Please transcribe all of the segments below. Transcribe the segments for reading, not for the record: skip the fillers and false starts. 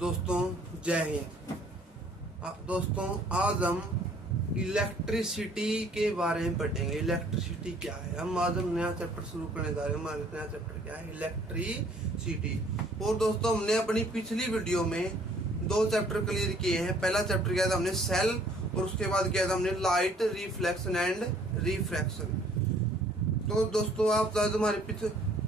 दोस्तों जय हिंद। दोस्तों आज हम इलेक्ट्रिसिटी के बारे में पढ़ेंगे। इलेक्ट्रिसिटी क्या है, आज हम नया चैप्टर शुरू करने जा रहे हैं। हमारा नया चैप्टर क्या है, इलेक्ट्रिसिटी। और दोस्तों हमने अपनी पिछली वीडियो में दो चैप्टर क्लियर किए हैं। पहला चैप्टर किया था हमने सेल, और उसके बाद किया था हमने लाइट, रिफ्लेक्शन एंड रिफ्रैक्शन। तो दोस्तों आप चाहे तो हमारे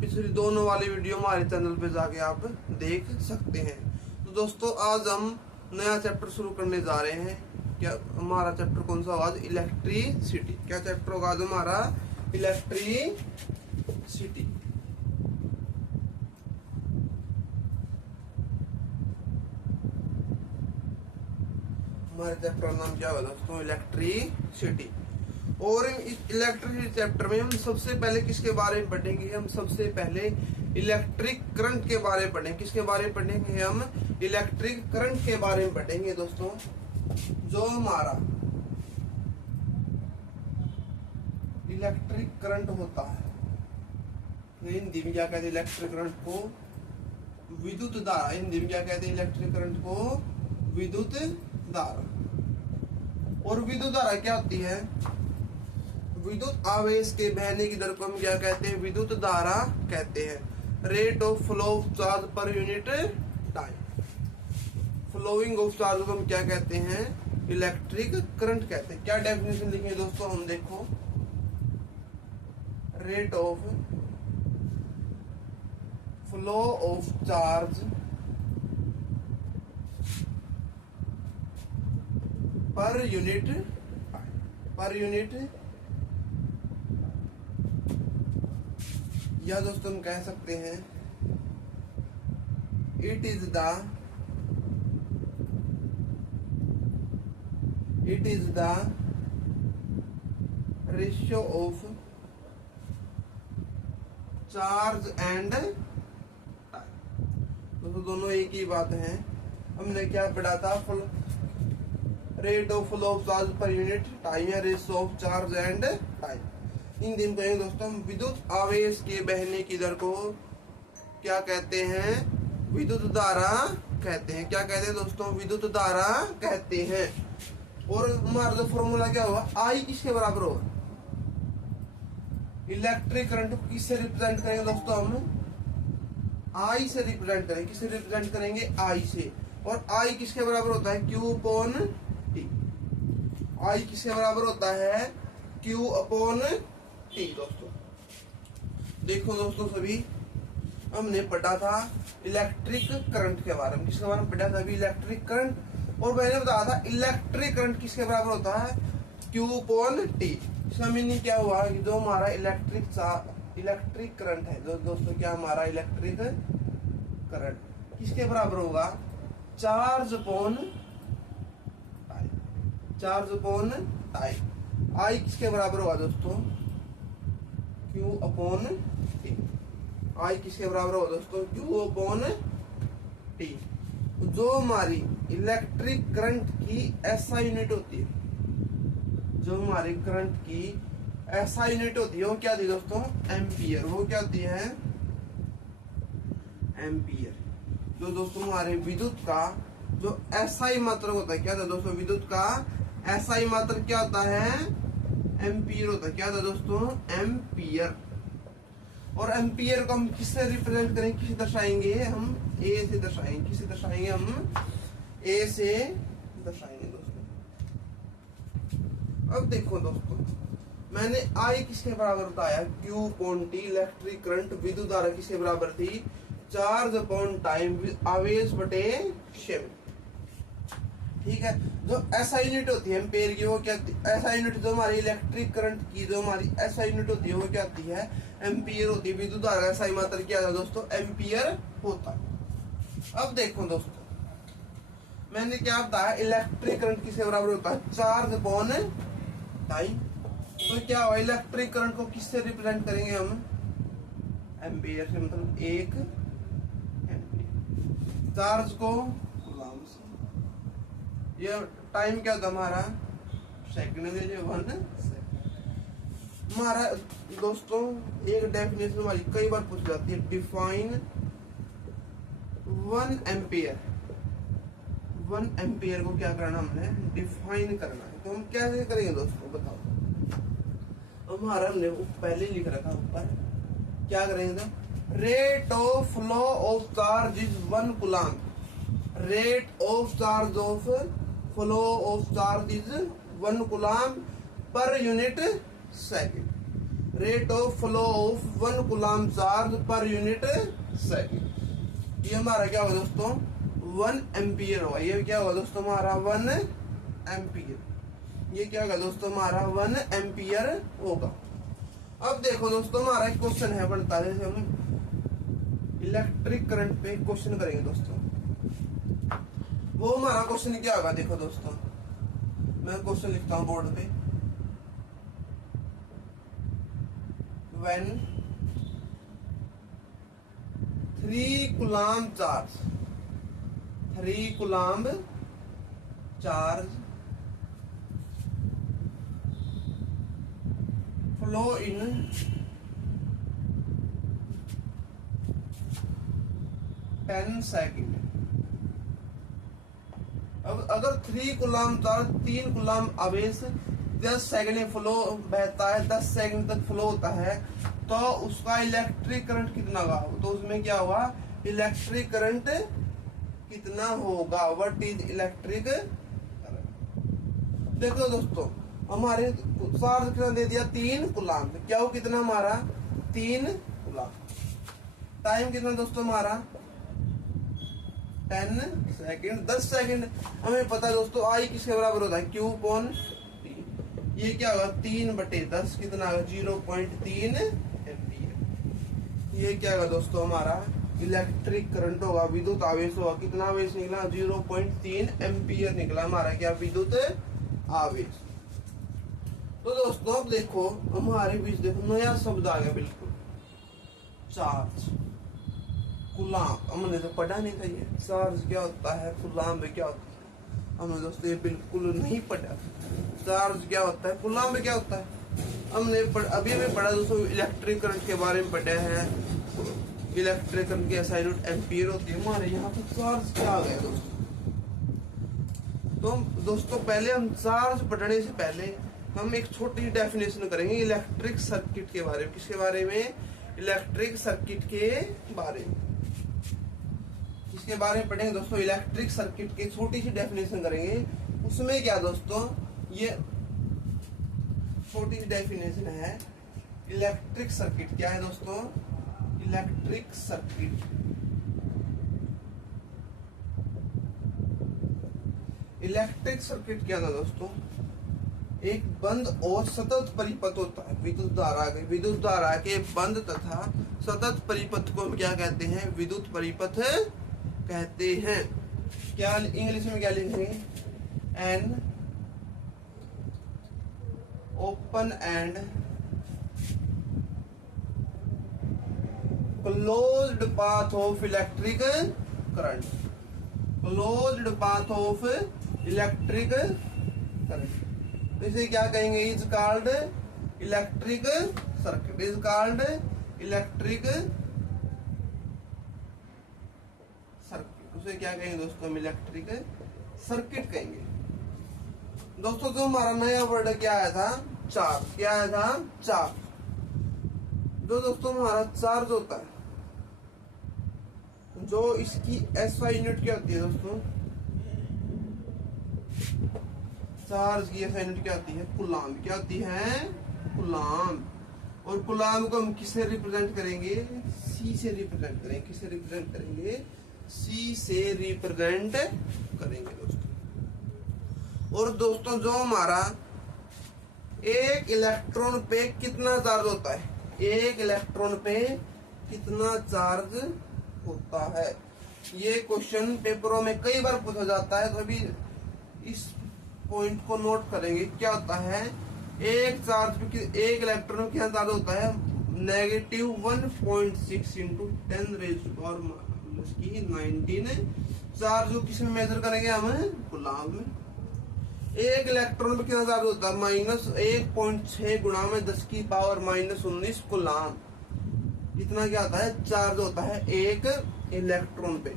पिछली दोनों वाली वीडियो हमारे चैनल पे जाके आप देख सकते हैं। तो दोस्तों आज हम नया चैप्टर शुरू करने जा रहे हैं। क्या हमारा चैप्टर कौन सा होगा आज, इलेक्ट्रिसिटी। क्या चैप्टर होगा आज हमारा, इलेक्ट्रिसिटी। हमारे चैप्टर का नाम क्या होगा दोस्तों, इलेक्ट्रिसिटी। और इस इलेक्ट्रिसिटी चैप्टर में हम सबसे पहले किसके बारे में पढ़ेंगे, हम सबसे पहले इलेक्ट्रिक करंट के बारे में पढ़ेंगे। किसके बारे में पढ़ेंगे, हम इलेक्ट्रिक करंट के बारे में पढ़ेंगे दोस्तों। जो हमारा इलेक्ट्रिक करंट होता है, हिंदी में क्या कहते हैं इलेक्ट्रिक करंट को, विद्युत धारा। हिंदी में क्या कहते हैं इलेक्ट्रिक करंट को, विद्युत धारा। और विद्युत धारा क्या होती है, विद्युत आवेश के बहने की दर को हम क्या कहते हैं, विद्युत धारा कहते हैं। Rate of flow of charge per unit time. Flowing of charge को हम क्या कहते हैं, इलेक्ट्रिक करंट कहते हैं। क्या डेफिनेशन लिखे दोस्तों, हम देखो, rate of flow of charge per unit या दोस्तों हम कह सकते हैं it is the ratio of charge and time. दोस्तों दोनों एक ही बात है। हमने क्या पढ़ा था, rate of flow of charge per unit time या ratio of charge and time. Hindi में कहेंगे दोस्तों, विद्युत आवेश के बहने की दर को क्या कहते हैं, विद्युत धारा कहते हैं। क्या कहते हैं दोस्तों, विद्युत धारा कहते हैं। और हमारा जो फॉर्मूला क्या होगा, आई किसके बराबर होगा, इलेक्ट्रिक करंट को किससे रिप्रेजेंट करेंगे दोस्तों, हम आई से रिप्रेजेंट करेंगे। किससे रिप्रेजेंट करेंगे, आई से। और आई किसके बराबर होता है, क्यू अपॉन टी। आई किसके बराबर होता है, क्यू अपॉन टी। दोस्तों देखो दोस्तों, सभी हमने पढ़ा था इलेक्ट्रिक करंट के बारे में। किसके बारे में पढ़ा था अभी, इलेक्ट्रिक करंट। और मैंने बताया था इलेक्ट्रिक करंट किसके बराबर होता है, क्यू अपॉन टी। इसका मीनिंग क्या हुआ कि जो हमारा इलेक्ट्रिक करंट है, जो दोस्तों क्या हमारा इलेक्ट्रिक करंट किसके बराबर होगा, चार्ज अपॉन टाइम। आई किसके बराबर होगा दोस्तों, क्यू अपॉन टी। आई किसके बराबर होगा दोस्तों, क्यू अपॉन टी। जो हमारी इलेक्ट्रिक करंट की एसआई यूनिट होती है, जो हमारी करंट की एसआई यूनिट होती है, वो क्या थी दोस्तों, एम्पियर। वो क्या होती है, एम्पियर। जो दोस्तों हमारे विद्युत का जो एसआई मात्रक होता है, क्या था दोस्तों, विद्युत का एसआई मात्रक क्या होता है, एम्पियर होता है। क्या था दोस्तों, एम्पियर। और एम्पियर को हम किससे रिप्रेजेंट करेंगे, किसे दर्शाएंगे, हम ए से दर्शाएंगे। किसे दर्शाएंगे, हम ए से दर्शाएंगे दोस्तों। अब देखो दोस्तों, मैंने आई किसके बराबर बताया, Q upon T. Electric current विद्युत धारा किसके बराबर थी, चार्ज अपॉन टाइम, आवेश बटे समय। ठीक है। जो एसआई यूनिट होती है एम्पियर की, वो क्या, एसआई यूनिट जो हमारी इलेक्ट्रिक करंट की जो हमारी एसआई यूनिट होती है, वो क्या होती है, एम्पियर होती है। विद्युत धारा का एसआई मात्रक क्या था दोस्तों, एम्पियर होता है। अब देखो दोस्तों, मैंने क्या बताया, इलेक्ट्रिक करंट किसके बराबर होता है, चार्ज अपॉन टाइम। तो क्या हुआ, इलेक्ट्रिक करंट को किससे रिप्रेजेंट करेंगे हम, एम्पियर से, मतलब एक एम्पियर। चार्ज को कूलम्ब से। ये टाइम क्या था हमारा, सेकंड में, 1 सेकंड। हमारा दोस्तों एक डेफिनेशन हमारी कई बार पूछ जाती है, डिफाइन 1 एम्पियर। 1 एम्पियर को क्या करना हमने डिफाइन करना है। तो हम कैसे करेंगे दोस्तों बताओ। हमारा हमने पहले लिख रखा ऊपर, क्या करेंगे तो rate of flow of charge is 1 coulomb. Rate of charge of flow of charge is 1 coulomb per unit second. Rate of flow of 1 coulomb charge per unit second. ये हमारा क्या होगा दोस्तों 1 एम्पियर होगा। ये क्या होगा दोस्तों हमारा 1 एम्पियर। ये क्या होगा दोस्तों हमारा 1 एम्पियर होगा। अब देखो दोस्तों हमारा एक क्वेश्चन है बनता है, जैसे हम इलेक्ट्रिक करंट पे क्वेश्चन करेंगे दोस्तों। वो हमारा क्वेश्चन क्या होगा देखो दोस्तों, मैं क्वेश्चन लिखता हूं बोर्ड पे। When 3 coulomb charge, 3 coulomb charge flow in 10 second. अब अगर 3 कूलम्ब चार्ज 3 कूलम्ब आवेश 10 सेकंड में फ्लो बहता है, 10 सेकंड तक फ्लो होता है, तो उसका इलेक्ट्रिक करंट कितना होगा। तो उसमें क्या होगा इलेक्ट्रिक करंट कितना होगा, व्हाट इज इलेक्ट्रिक करंट। देखो दोस्तों हमारे चार्ज कितना दे दिया 3 कूलम्ब, क्या वो कितना हमारा 3 कूलम्ब। टाइम कितना दोस्तों हमारा 10 सेकंड, 10 सेकंड। हमें पता है दोस्तों आई किसके बराबर होता है Q अपॉन T। ये क्या होगा 3/10 कितना होगा 0.3 एम्पियर। ये क्या होगा दोस्तों हमारा इलेक्ट्रिक करंट होगा, विद्युत आवेश होगा। कितना आवेश निकला 0.3 एम्पियर निकला हमारा क्या विद्युत आवेश। तो दोस्तों अब देखो हमारे बीच देखो नया शब्द आ गया बिल्कुल, चार्ज कूलम्ब। हमने तो पढ़ा नहीं था ये चार्ज क्या होता है, कूलम्ब क्या होता है। हमने दोस्तों ये बिल्कुल नहीं पढ़ा। चार्ज क्या होता है, कूलम्ब क्या होता है हमने अभी हमें पढ़ा दोस्तों। इलेक्ट्रिक करंट के बारे में पढ़े हैं, इलेक्ट्रिक करंट की SI यूनिट एम्पियर होती है। हमारे यहाँ पे चार्ज क्या आ गया दोस्तों। तो दोस्तों पहले हम चार्ज पढ़ने से पहले हम एक छोटी डेफिनेशन करेंगे इलेक्ट्रिक सर्किट के बारे में। किसके बारे में, इलेक्ट्रिक सर्किट के बारे में। इसके बारे में पढ़ेंगे दोस्तों, इलेक्ट्रिक सर्किट की छोटी सी डेफिनेशन करेंगे। उसमें क्या दोस्तों ये छोटी सी डेफिनेशन है इलेक्ट्रिक सर्किट। क्या है दोस्तों इलेक्ट्रिक सर्किट। इलेक्ट्रिक सर्किट क्या था दोस्तों, एक बंद और सतत परिपथ होता है विद्युत धारा के बंद तथा सतत परिपथ को हम क्या कहते हैं, विद्युत परिपथ कहते हैं। क्या इंग्लिश में क्या लिखेंगे, an open and closed path of electric current. Closed path of electric current, इसे क्या कहेंगे, is called electric circuit. Is called electric circuit, उसे क्या कहेंगे दोस्तों हम इलेक्ट्रिक सर्किट कहेंगे। दोस्तों जो हमारा नया वर्ड क्या आया था, चार्ज। क्या आया था, चार्ज। जो दोस्तों हमारा चार्ज होता है, जो इसकी SI यूनिट क्या होती है दोस्तों, चार्ज की SI यूनिट क्या होती है, कूलम्ब। क्या होती है, कूलम्ब। और कूलम्ब को हम किससे रिप्रेजेंट करेंगे, C से रिप्रेजेंट करेंगे। किससे रिप्रेजेंट करेंगे, C से रिप्रेजेंट करेंगे दोस्तों। और दोस्तों जो हमारा एक इलेक्ट्रॉन पे कितना चार्ज होता है, एक इलेक्ट्रॉन पे कितना चार्ज होता है, ये क्वेश्चन पेपरों में कई बार पूछा जाता है। तो अभी इस पॉइंट को नोट करेंगे। क्या होता है, एक चार्ज पे एक इलेक्ट्रॉन में कितना चार्ज होता है, -1.6 × 10⁻⁻19 चार्ज को किस में मेजर करेंगे हम, कूलम्ब में। एक इलेक्ट्रॉन पे कितना चार्ज होता है, -1.6 × 10⁻−19 कूलम्ब। इतना क्या होता है, चार्ज होता है एक इलेक्ट्रॉन पे।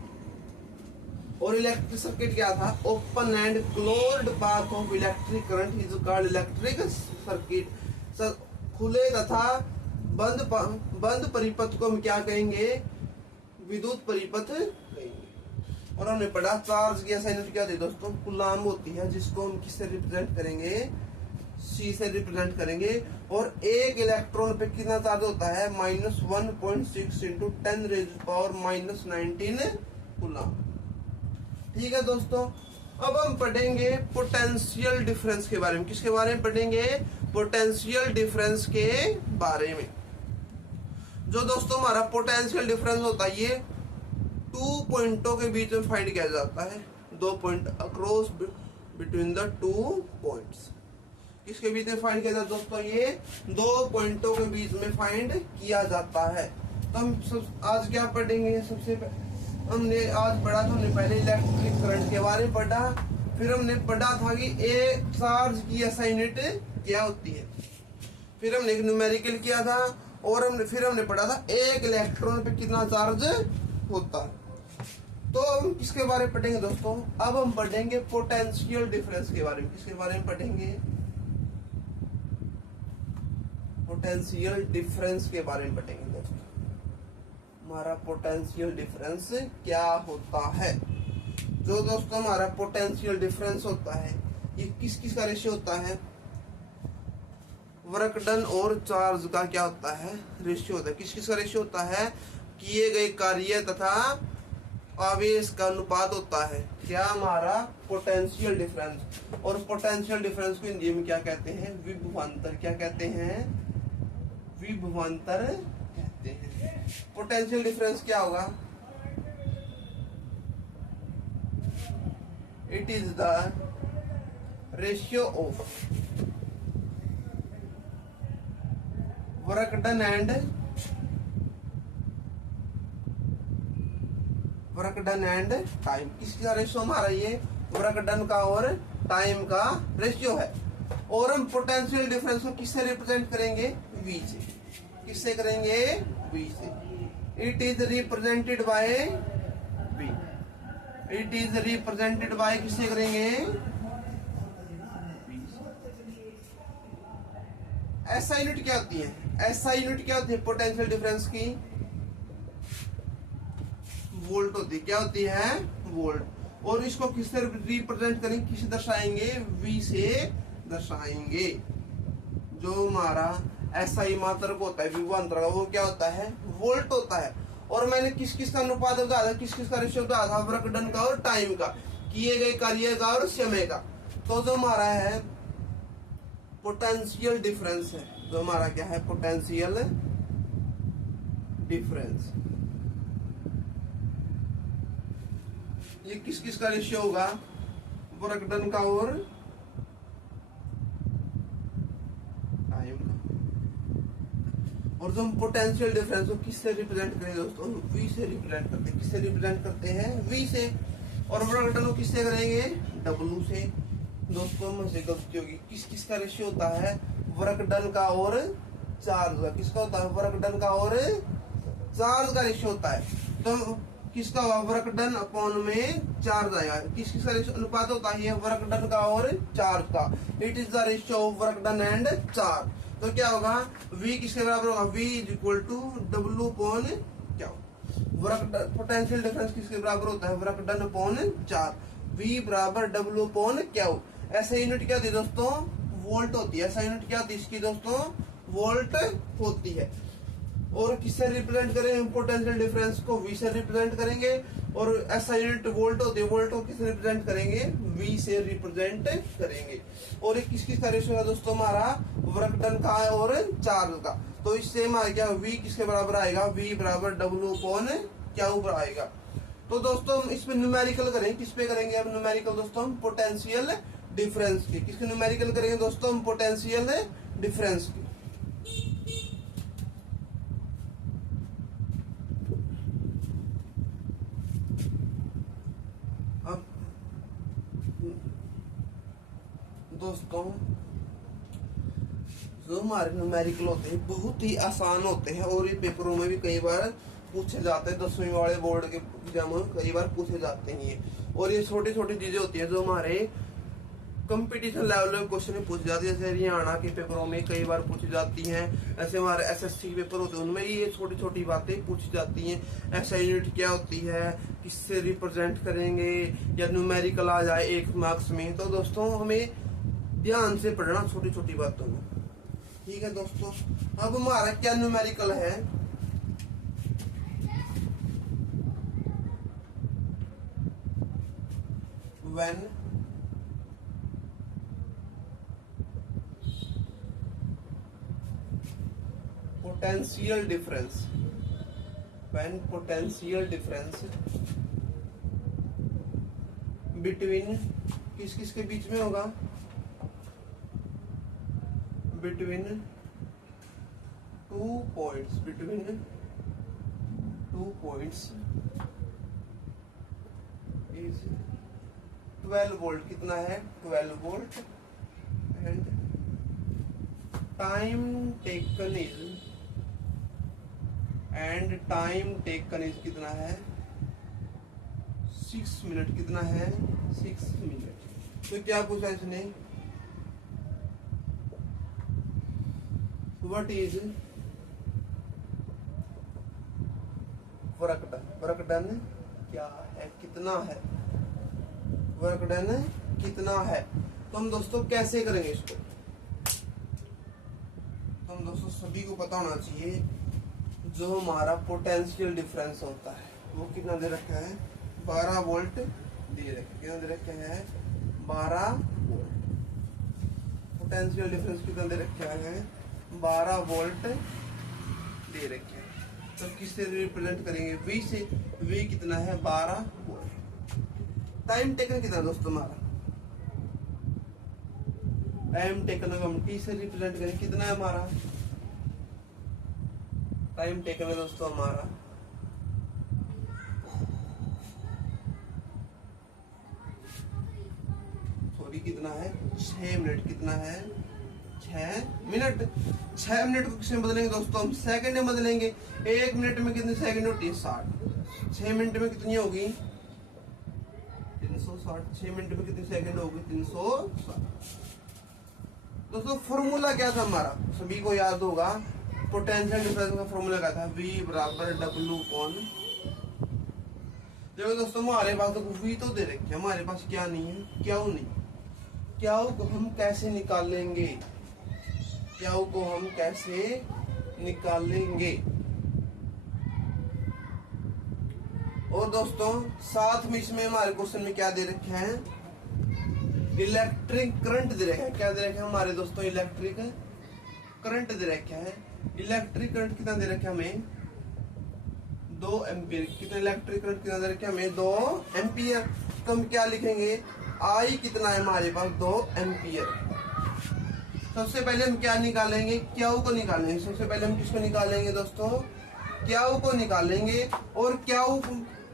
और इलेक्ट्रिक सर्किट क्या था, open and closed path of electric current is called electric circuit. खुले तथा बंद परिपथ को हम क्या कहेंगे, विद्युत परिपथ कहेंगे। और हमने पढ़ा चार्ज की असाइनमेंट क्या थी दोस्तों, कूलाम्ब होती है, जिसको हम किससे रिप्रेजेंट करेंगे, सी से रिप्रेजेंट करेंगे। और एक इलेक्ट्रॉन पे कितना चार्ज होता है, -1.6 इंटू 10⁻⁻19 कूलाम्ब। ठीक है दोस्तों, अब हम पढ़ेंगे पोटेंशियल डिफरेंस के बारे में। किसके बारे में पढ़ेंगे, पोटेंशियल डिफरेंस के बारे में। जो दोस्तों हमारा पोटेंशियल डिफरेंस होता है, ये 2 पॉइंटों के बीच में फाइंड किया जाता है। 2 point across between the 2 points. किसके बीच में फाइंड किया जाता है दोस्तों, ये 2 पॉइंटों के बीच में फाइंड किया जाता है। तो हम आज क्या पढ़ेंगे, सबसे हमने आज पढ़ा था, हमने पहले इलेक्ट्रिक करंट के बारे में पढ़ा, फिर हमने पढ़ा था कि एक चार्ज की SI यूनिट क्या होती है, फिर हमने एक न्यूमेरिकल किया था, और फिर हमने पढ़ा था एक इलेक्ट्रॉन पे कितना चार्ज होता है। तो हम किसके बारे में पढ़ेंगे दोस्तों, अब हम पढ़ेंगे पोटेंशियल डिफरेंस के बारे में। किसके बारे में पढ़ेंगे, पोटेंशियल डिफरेंस के बारे में पढ़ेंगे दोस्तों। हमारा पोटेंशियल डिफरेंस क्या होता है। जो दोस्तों हमारा पोटेंशियल डिफरेंस होता है, ये किस किस का रेशियो होता है, वर्क डन और चार्ज का क्या होता है, रेशियो होता है। किस किस का रेशियो होता है, किए गए कार्य तथा आवेश का अनुपात होता है क्या, हमारा पोटेंशियल डिफरेंस। और पोटेंशियल डिफरेंस को हिंदी में क्या कहते हैं, विभवांतर। क्या कहते हैं, विभवांतर कहते हैं। पोटेंशियल डिफरेंस क्या होगा, it is the ratio of work done and time. किसका रेशियो हमारा, ये वर्क डन का और टाइम का रेशियो है। और हम पोटेंशियल डिफरेंस को किससे रिप्रेजेंट करेंगे, V से। किससे करेंगे, V से। It is represented by V। It is represented by किससे करेंगे, SI यूनिट क्या होती है, SI यूनिट क्या होती है पोटेंशियल डिफरेंस की, वोल्ट होती है। क्या होती है, वोल्ट। और इसको किससे रिप्रेजेंट करेंगे, किसे दर्शाएंगे, V से दर्शाएंगे। जो हमारा SI मात्रक होता है, विभवांतर का, वो क्या होता है, वोल्ट होता है। और मैंने किस किस का अनुपात बताया था, किस किस का रेशियो बताया था, वर्क डन का और टाइम का, किए गए कार्य का और समय का। तो जो हमारा है पोटेंशियल डिफरेंस है, जो हमारा क्या है, पोटेंशियल डिफरेंस, ये किस किस का रेशियो होगा, वर्क डन का और टाइम का। और जो हम पोटेंशियल डिफरेंस को किससे रिप्रेजेंट करें दोस्तों, V से रिप्रेजेंट करते हैं। किससे रिप्रेजेंट करते हैं, V से। और वर्क डन को किससे करेंगे, W से। दोस्तों मुझसे गलती होगी, किस किस का रेशियो होता है, वर्क डन का और चार्ज का। किसका होता है, वर्क डन का और चार्ज का रेशियो होता है। तो किसका होगा, वर्क डन अपॉन में चार्ज आएगा। किस किस का रेशियो अनुपात होता है, वर्क डन का और चार्ज का। It is the ratio of work done and charge. तो क्या होगा, V किसके बराबर होगा, V is equal to W upon क्या, वर्क पोटेंशियल डिफरेंस किसके बराबर होता है, work done upon charge. V बराबर W अपॉन क्या। ऐसे यूनिट क्या होती है दोस्तों, वोल्ट होती है। ऐसा यूनिट क्या होती है इसकी दोस्तों, वोल्ट होती है। और किससे रिप्रेजेंट करेंगे, पोटेंशियल डिफरेंस को V से रिप्रेजेंट करेंगे। और ऐसा यूनिट वोल्ट होती है, वोल्ट को किससे रिप्रेजेंट करेंगे, V से रिप्रेजेंट करेंगे। और ये किस किस का रेशियो है दोस्तों, हमारा वर्क डन का और चार्ज का। तो इससे हमारा क्या, V किसके बराबर आएगा, V बराबर W अपॉन क्या ऊपर आएगा। तो दोस्तों हम इसमें न्यूमेरिकल करेंगे, किस पे करेंगे अब न्यूमेरिकल दोस्तों, हम पोटेंशियल डिफरेंस की। किसके न्यूमेरिकल करेंगे दोस्तों, हम पोटेंशियल डिफरेंस की। अब दोस्तों जो हमारे न्यूमेरिकल होते हैं बहुत ही आसान होते हैं, और ये पेपरों में भी कई बार पूछे जाते हैं। 10वीं वाले बोर्ड के एग्जाम में कई बार पूछे जाते हैं ये। और ये छोटी छोटी चीजें होती हैं जो हमारे कंपटीशन लेवल में क्वेश्चन में पूछ जाती है। जैसे हरियाणा के पेपरों में कई बार पूछी जाती हैं, ऐसे हमारे एसएससी के पेपर होते हैं उनमें ये छोटी छोटी बातें पूछी जाती हैं। ऐसा यूनिट क्या होती है, किससे रिप्रेजेंट करेंगे, या न्यूमेरिकल आ जाए 1 मार्क्स में। तो दोस्तों हमें ध्यान से पढ़ना छोटी छोटी बातों में, ठीक है दोस्तों। अब हमारा क्या न्यूमेरिकल है, when potential difference, when potential difference between किस किस के बीच में होगा, between 2 points, between 2 points is 12 volt. कितना है, 12 volt. And time taken is, and time taken is कितना है, 6 मिनट। कितना है, 6 मिनट। तो क्या पूछा इसने, what is work done. Work done क्या है, कितना है, वर्क डन कितना है। तो हम दोस्तों कैसे करेंगे इसको, तो हम दोस्तों सभी को पता होना चाहिए जो हमारा पोटेंशियल डिफरेंस होता है वो कितना दे रखा है, 12 वोल्ट दे रखा है। कितना दे रखा है, 12 वोल्ट। पोटेंशियल डिफरेंस कितना दे रखा है, 12 वोल्ट दे रखे हैं। तो किससे रिप्रेजेंट करेंगे, V से। V कितना है, 12 वोल्ट। टाइम टेकन कितना दोस्तों हमारा, टाइम टेकन को हम T से रिप्रेजेंट करें। कितना है हमारा टाइम टेकन है दोस्तों हमारा, सॉरी कितना है, 6 मिनट। कितना है, 6 मिनट। 6 मिनट को किसमें बदलेंगे दोस्तों, हम सेकंड में बदलेंगे। 1 मिनट में कितनी सेकंड होती है, 60। 6 मिनट में कितनी होगी, 360। 6 मिनट में कितनी सेकंड होगी, 360। दोस्तों फॉर्मूला क्या था हमारा, सभी को याद होगा। पोटेंशियल डिफरेंस का फॉर्मूला क्या था, V बराबर W अपॉन। देखो दोस्तों हमारे पास तो V तो दे रखे, हमारे पास क्या नहीं है, क्यू नहीं। क्यू को हम कैसे निकालेंगे, क्यू को हम कैसे निकालेंगे। और दोस्तों साथ में इसमें हमारे क्वेश्चन में क्या दे रखे हैं, इलेक्ट्रिक करंट दे रखा है। क्या दे रखा है हमारे दोस्तों, इलेक्ट्रिक करंट दे रखा है। इलेक्ट्रिक करंट कितना दे रखा है हमें, 2 एम्पियर। कितना इलेक्ट्रिक करंट कितना दे रखा है हमें, 2 एम्पियर। तो हम क्या लिखेंगे, I कितना है हमारे पास, 2 एम्पियर। सबसे पहले हम क्या निकालेंगे, क्यू को निकालेंगे। सबसे पहले हम किसको निकालेंगे दोस्तों, क्यू को निकालेंगे। और क्यू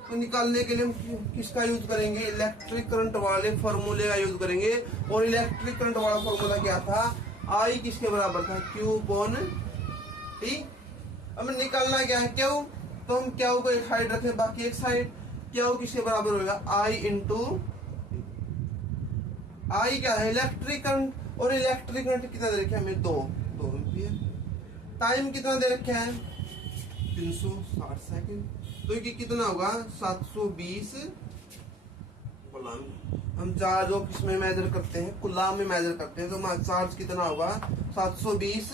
को निकालने के लिए हम किसका यूज करेंगे, इलेक्ट्रिक करंट वाले फॉर्मूले का यूज करेंगे। और इलेक्ट्रिक करंट वाला फॉर्मूला क्या था, I किसके बराबर था, Q अपॉन T। अब निकालना क्या है, क्यू। तो हम क्यू को एक साइड रखें, बाकी एक साइड। क्यू किसके बराबर होगा, I इंटू I क्या है, इलेक्ट्रिक करंट। और इलेक्ट्रिक करंट कितना दे रखे हमें, 2 एम्पियर। टाइम कितना दे रखे हैं, 360 सेकंड। तो ये कितना होगा, 720 कूलाम। हम चार्ज को किसमें मेजर करते हैं, कूलाम में मेजर करते हैं। तो हमारा चार्ज कितना होगा, 720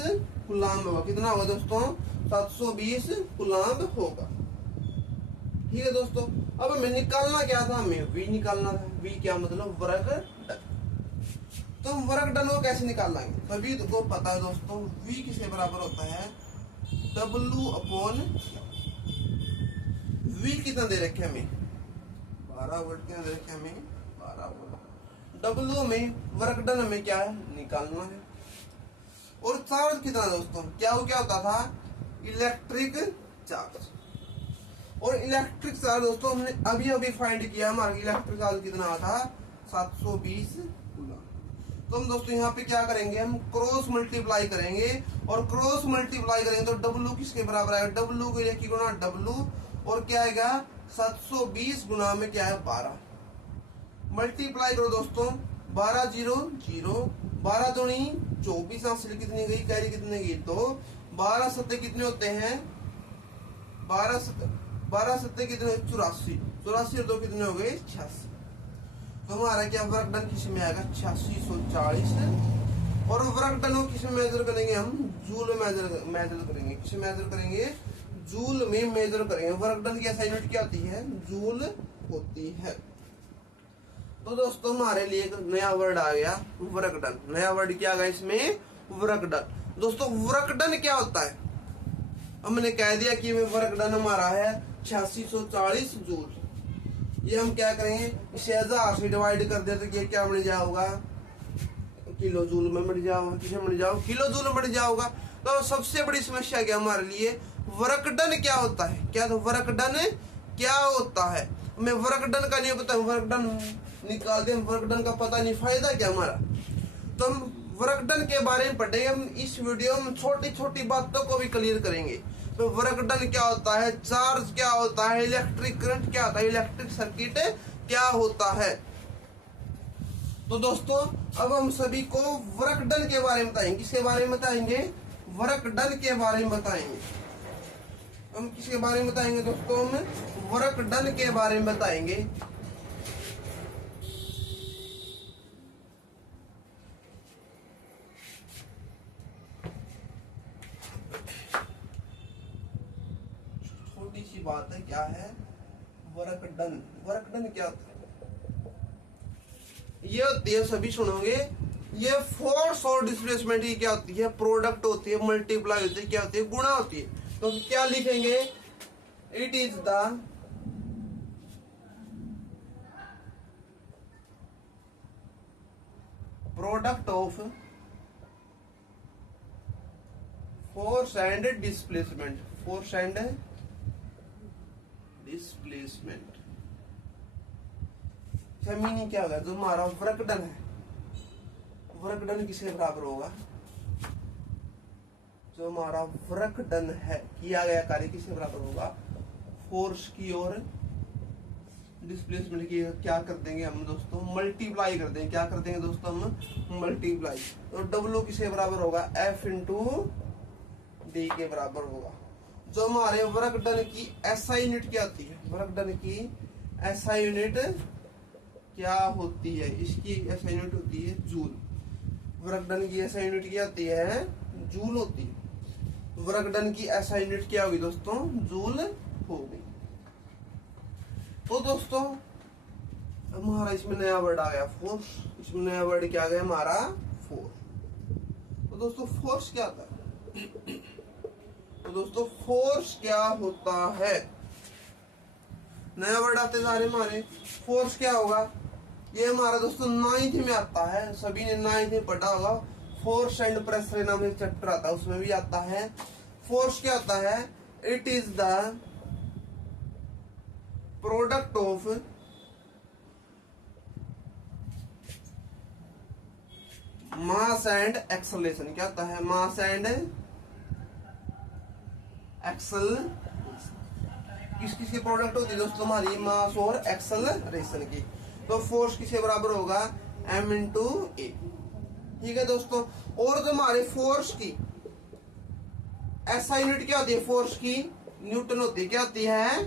कूलाम होगा। कितना होगा दोस्तों, 720 कूलाम होगा। ठीक है दोस्तों। अब हमें निकालना क्या था, हमें V निकालना था। V क्या मतलब, वर्क डन। तो हम वर्क डन को कैसे निकालेंगे, सभी को पता है दोस्तों, V किसके बराबर होता है, W अपॉन। V कितना दे रखे हमें, 12 वोल्ट। क्या दे रखे हमें, 12 वोल्ट। W में वर्क डन हमें क्या है, निकालना है। और चार्ज कितना दोस्तों, क्या होता था, इलेक्ट्रिक चार्ज। और इलेक्ट्रिक चार्ज दोस्तों हमने अभी अभी फाइंड किया, हमारा इलेक्ट्रिक चार्ज कितना था, 720 कूलम। तो हम दोस्तों यहाँ पे क्या करेंगे, हम क्रॉस मल्टीप्लाई करेंगे। और क्रॉस मल्टीप्लाई करेंगे तो W किसके बराबर आएगा, W को गुना W। और क्या आएगा, 720 गुना में क्या है, 12। मल्टीप्लाई करो दोस्तों, 12 0 0, 12 दूनी 24, हासिल कितनी गई, कैरी कितनी गई, तो 12 सत्ते कितने होते हैं, 12 सत्ते कितने, 84, 84 और 2 कितने हो गए, 86। तो हमारा क्या वर्क डन किस में आएगा, 8640। और वर्क डन को किस में मेजर करेंगे, हम जूल में मेजर करेंगे, किस में मेजर करेंगे, जूल में मेजर करेंगे। वर्क डन की ऐसा यूनिट क्या होती है, जूल होती है। तो दोस्तों हमारे लिए एक नया वर्ड आ गया, वर्क डन। नया वर्ड क्या आ गया इसमें, वर्क डन। दोस्तों वर्क डन क्या होता है, हमने कह दिया कि वर्क डन हमारा है 8640 जूल। ये हम क्या करेंगे, इसे 1000 से डिवाइड कर दे तो ये क्या बन जाओगा, किलो जूल में बढ़ जाओगा, किसे बढ़ जाओ, किलो जूल में बढ़ जाओगा। तो सबसे बड़ी समस्या क्या हमारे लिए, वर्क डन क्या होता है, क्या तो वर्क डन क्या होता है, हमें वर्क डन का नहीं पता, वर्क डन निकाल दे, वर्क डन का पता नहीं, फायदा क्या हमारा। तो हम वर्क डन के बारे में पढ़ेंगे, हम इस वीडियो में छोटी छोटी बातों को भी क्लियर करेंगे। तो वर्क डन क्या होता है, चार्ज क्या होता है, इलेक्ट्रिक करंट क्या होता है, इलेक्ट्रिक सर्किट क्या होता है। तो दोस्तों अब हम सभी को वर्क डन के बारे में बताएंगे, किसके बारे में बताएंगे, वर्क डन के बारे में बताएंगे। हम किसके बारे में बताएंगे दोस्तों, हम वर्क डन के बारे में बताएंगे। छोटी सी बात है, क्या है वर्क डन। वर्क डन क्या होता है, ये होती है, सभी सुनोगे, ये फोर्स और डिस्प्लेसमेंट की क्या होती है, प्रोडक्ट होती है, मल्टीप्लाई होती है, क्या होती है, गुणा होती है। तो क्या लिखेंगे, it is the product of force and displacement, force and displacement. Meaning क्या होगा, जो हमारा वर्क डन है, वर्क डन किसके बराबर होगा, जो हमारा वर्क डन है, किया गया कार्य किसके बराबर होगा, फोर्स की और डिस्प्लेसमेंट की क्या कर देंगे हम दोस्तों, मल्टीप्लाई कर देंगे। क्या कर देंगे दोस्तों, हम मल्टीप्लाई। तो डब्ल्यू किसके बराबर होगा, एफ इंटू डी के बराबर होगा। जो हमारे वर्क डन की एसआई यूनिट क्या होती है, वर्क डन की एसआई यूनिट क्या होती है, इसकी एसआई यूनिट होती है जूल। वर्क डन की एसआई यूनिट क्या होती है, जूल होती है। वर्क डन की एसआई यूनिट क्या होगी दोस्तों, जूल होगी। तो दोस्तों हमारा इसमें नया वर्ड आ गया फोर्स, इसमें नया वर्ड क्या आ गया हमारा, फोर्स। तो दोस्तों फोर्स क्या होता है, तो दोस्तों फोर्स क्या होता है, नया वर्ड आते जा रहे हमारे। फोर्स क्या होगा, ये हमारा दोस्तों 9th में आता है, सभी ने 9th में पढ़ा होगा, फोर्स एंड प्रेशर नाम से चैप्टर आता है, उसमें भी आता है। फोर्स क्या होता है, it is the product of mass and acceleration. क्या होता है, मास एंड एक्सेल, किस किस की प्रोडक्ट होती है दोस्तों, हमारी मास और एक्सेलरेशन की। तो फोर्स किसके बराबर होगा, m इंटू ए। ठीक है दोस्तों, और जो हमारे फोर्स की ऐसा यूनिट क्या होती है, फोर्स की न्यूटन होती है। क्या होती है,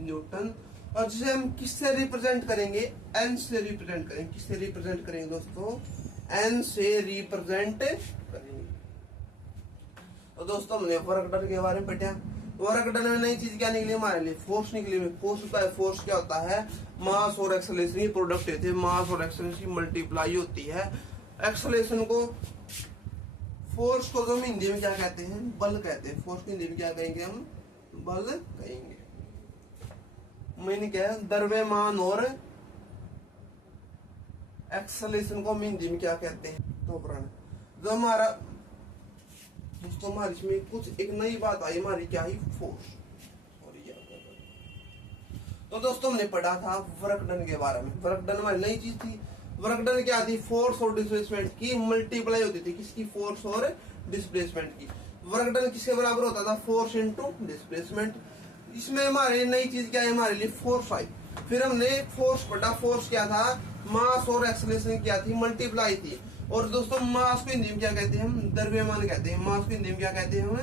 न्यूटन। और जिसे हम किससे रिप्रेजेंट करेंगे, एन से रिप्रेजेंट करेंगे। किससे रिप्रेजेंट करेंगे दोस्तों, एन से रिप्रेजेंट करेंगे। तो दोस्तों हमने वर्क डन के बारे में पढ़ा। वर्क डन में नई चीज क्या निकली हमारे लिए, फोर्स निकली। फोर्स का फोर्स क्या होता है, मास और एक्सेलरेशन की प्रोडक्ट होती है, मास और एक्सेलरेशन की मल्टीप्लाई होती है। एक्सेलरेशन को, फोर्स को हम हिंदी में क्या कहते हैं, बल कहते हैं। फोर्स को हिंदी में क्या कहेंगे हम, बल कहेंगे। मैंने क्या है, द्रव्यमान और एक्सेलरेशन को हम हिंदी में क्या कहते हैं, तो जो हमारा दोस्तों हमारी इसमें कुछ एक नई बात आई हमारी, क्या ही फोर्स। तो दोस्तों हमने पढ़ा था वर्क डन के बारे में। वर्क डन हमारी नई चीज थी। वर्क डन क्या थी, फोर्स और डिस्प्लेसमेंट की मल्टीप्लाई होती थी। किसकी, फोर्स और डिस्प्लेसमेंट की। वर्क डन किसके बराबर होता था, फोर्स इंटू डिस्प्लेसमेंट। इसमें हमारे नई चीज क्या है हमारे लिए, फोर्स आई। फिर हमने फोर्स पढ़ा, फोर्स क्या था, मास और एक्सेलरेशन क्या थी, मल्टीप्लाई थी। और दोस्तों मास को हिंदी में क्या कहते हैं, हम द्रव्यमान कहते हैं। मास को हिंदी में क्या कहते हैं, हम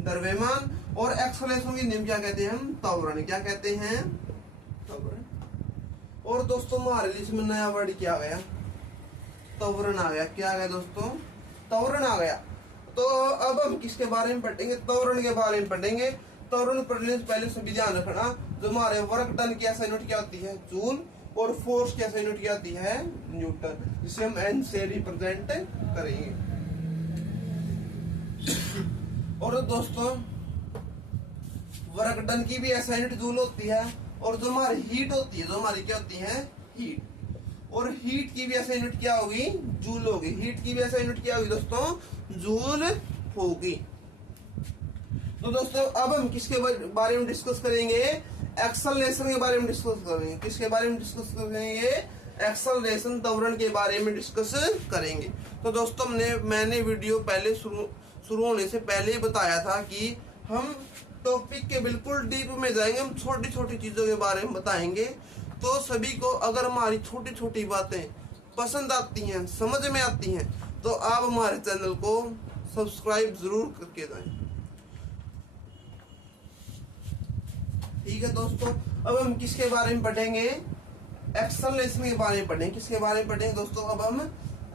द्रव्यमान। और एक्सेलरेशन को हिंदी में क्या कहते हैं, हम त्वरण। क्या कहते हैं, त्वरण। और दोस्तों हमारे लिए इसमें नया वर्ड क्या आ गया, त्वरण आ गया। क्या आ गया दोस्तों, त्वरण आ गया। तो अब हम किसके बारे में पढ़ेंगे, त्वरण के बारे में पढ़ेंगे। त्वरण पढ़ने से पहले सभी ध्यान रखना, जो हमारे वर्क डन की ऐसा यूनिट क्या होती है, जूल। और फोर्स की ऐसा यूनिट क्या होती है, न्यूटन, जिसे हम एन से रिप्रेजेंट करेंगे। और दोस्तों वर्क डन की भी ऐसा यूनिट जूल होती है। और जो हमारी हीट होती है, जो हमारी क्या होती है, हीट। और हीट की भी ऐसा यूनिट क्या होगी, जूल होगी। हीट की भी ऐसा यूनिट क्या होगी दोस्तों, जूल होगी। तो दोस्तों अब हम किसके बारे में डिस्कस करेंगे, एक्सेलरेशन के बारे में डिस्कस करेंगे। किसके बारे में डिस्कस करेंगे, एक्सेलरेशन, त्वरण के बारे में डिस्कस करेंगे। तो दोस्तों मैंने वीडियो पहले शुरू होने से पहले ही बताया था कि हम टॉपिक के बिल्कुल डीप में जाएंगे, हम छोटी छोटी चीजों के बारे में बताएंगे। तो सभी को अगर हमारी छोटी छोटी बातें पसंद आती हैं, समझ में आती हैं, तो आप हमारे चैनल को सब्सक्राइब जरूर करके जाएं। ठीक है दोस्तों, अब हम किसके बारे में पढ़ेंगे, एक्सेलरेशन के बारे में पढ़ेंगे। किसके बारे में पढ़ेंगे दोस्तों, अब हम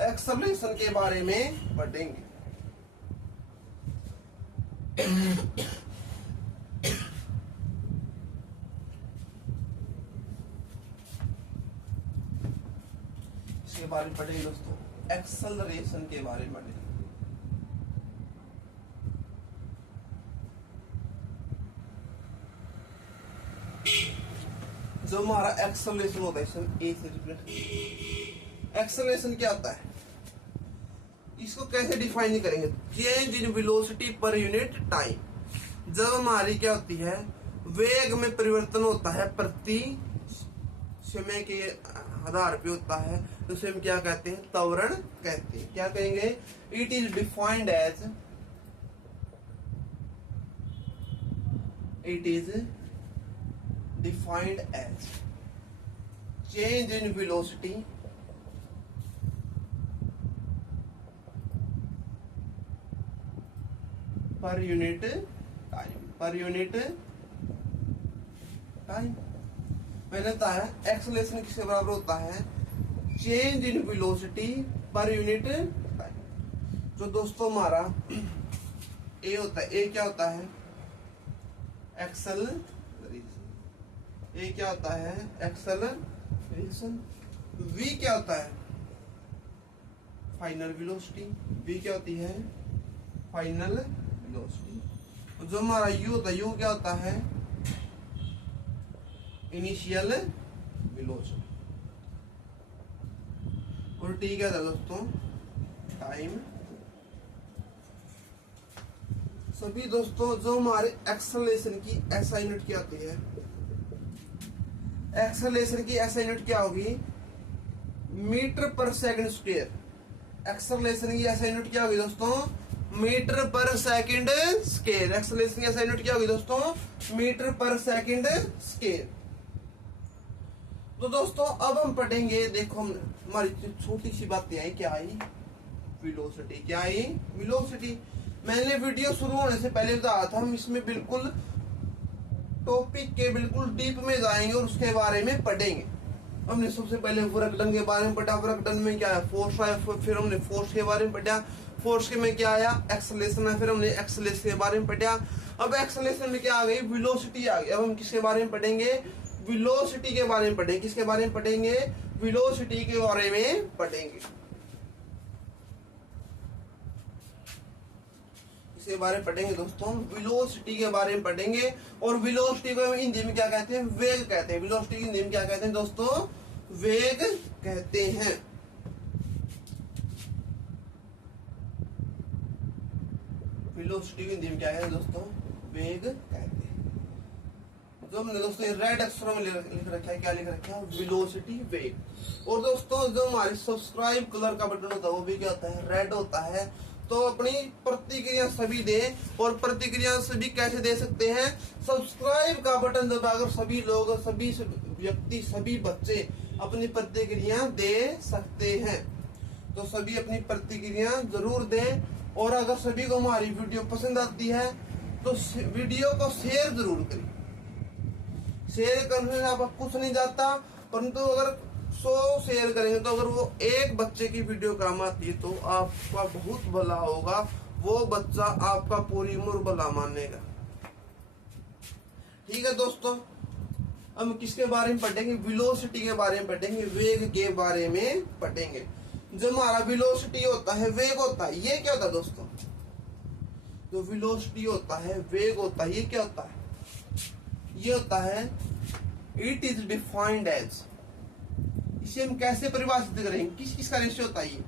एक्सेलरेशन के बारे में पढ़ेंगे। इसके बारे में पढ़ेंगे दोस्तों, एक्सेलरेशन के बारे में पढ़ेंगे। जो हमारा एक्सेलरेशन होता है, ए से रिप्रेजेंट। एक्सेलरेशन क्या होता है, इसको कैसे डिफाइन करेंगे, change in velocity per unit time. जब हमारी क्या होती है, वेग में परिवर्तन होता है प्रति समय के आधार पे होता है, तो उसे हम क्या कहते हैं, त्वरण कहते हैं। क्या कहेंगे, it is defined as, it is defined as change in velocity per unit time, per unit time. मैंने बताया एक्सेलरेशन किसके बराबर होता है, change in velocity per unit time. जो दोस्तों हमारा ए होता है, ए क्या होता है, एक्सेलरेशन। ए क्या होता है, एक्सेलरेशन। वी क्या होता है, फाइनल वेलोसिटी। वी क्या होती है, फाइनल वेलोसिटी। जो हमारा यू होता है, यू क्या होता है, इनिशियल वेलोसिटी। और टी क्या था दोस्तों, टाइम। सभी दोस्तों जो हमारे एक्सेलरेशन की ऐसा यूनिट क्या होती है, एक्सेलरेशन की ऐसा यूनिट क्या होगी, मीटर पर सेकंड स्क्वायर। एक्सेलरेशन की ऐसा यूनिट क्या होगी दोस्तों, मीटर पर सेकंड स्क्वायर। एक्सेलरेशन की ऐसा यूनिट क्या होगी दोस्तों, मीटर पर सेकंड स्क्वायर। तो दोस्तों अब हम पढ़ेंगे, देखो हमारी छोटी सी बातें आई, क्या आई, वेलोसिटी। क्या आई, वेलोसिटी। मैंने वीडियो शुरू होने से पहले बताया था, हम इसमें बिल्कुल टॉपिक के बिल्कुल डीप में जाएंगे और उसके बारे में पढ़ेंगे। हमने सबसे पहले वर्क डन के बारे में पढ़ा, वर्क डन में क्या है, फोर्स आया, फिर हमने फोर्स के बारे में पढ़ा, फोर्स के में क्या आया, एक्सेलरेशन है, फिर हमने एक्सेलरेशन के बारे में पढ़ा। अब एक्सेलरेशन में क्या आ गई, वेलोसिटी आ गई। अब हम किसके बारे में पढ़ेंगे, वेलोसिटी के बारे में पढ़ेंगे। किसके बारे में पढ़ेंगे, वेलोसिटी के बारे में पढ़ेंगे। इसके बारे में पढ़ेंगे दोस्तों, वेलोसिटी के बारे में पढ़ेंगे। और वेलोसिटी को हिंदी में क्या कहते हैं, वेग कहते हैं। वेलोसिटी हिंदी में क्या कहते हैं दोस्तों, वेग कहते हैं। वेलोसिटी हिंदी में क्या कहते हैं दोस्तों, वेग कहते हैं। जो हमने दोस्तों रेड अक्षरों में लिख रखा है, क्या लिख रखा है, वेलोसिटी, वेग। और दोस्तों जो हमारे सब्सक्राइब कलर का बटन होता है वो भी क्या होता है, रेड होता है। तो अपनी प्रतिक्रिया सभी दें। और प्रतिक्रिया सभी कैसे दे सकते हैं? सब्सक्राइब का बटन दबाकर सभी लोग, सभी व्यक्ति, सभी बच्चे अपनी प्रतिक्रिया दे सकते हैं। तो सभी अपनी प्रतिक्रिया जरूर दें। और अगर सभी को हमारी वीडियो पसंद आती है तो वीडियो को शेयर जरूर करें। शेयर करने से आपका कुछ नहीं जाता, परंतु अगर 100 शेयर करेंगे तो अगर वो एक बच्चे की वीडियो काम आती है तो आपका बहुत भला होगा। वो बच्चा आपका पूरी उम्र भला मानेगा। ठीक है दोस्तों, हम किसके बारे में पढ़ेंगे? वेलोसिटी के बारे में पढ़ेंगे, वेग के बारे में पढ़ेंगे। जो हमारा वेलोसिटी होता है, वेग होता है, ये क्या होता है दोस्तों? जो वेलोसिटी होता है, वेग होता है, ये क्या होता है? ये होता है इट इज डिफाइंड एज। इसे हम कैसे परिभाषित करेंगे? किस किस का रेशियो होता है? ये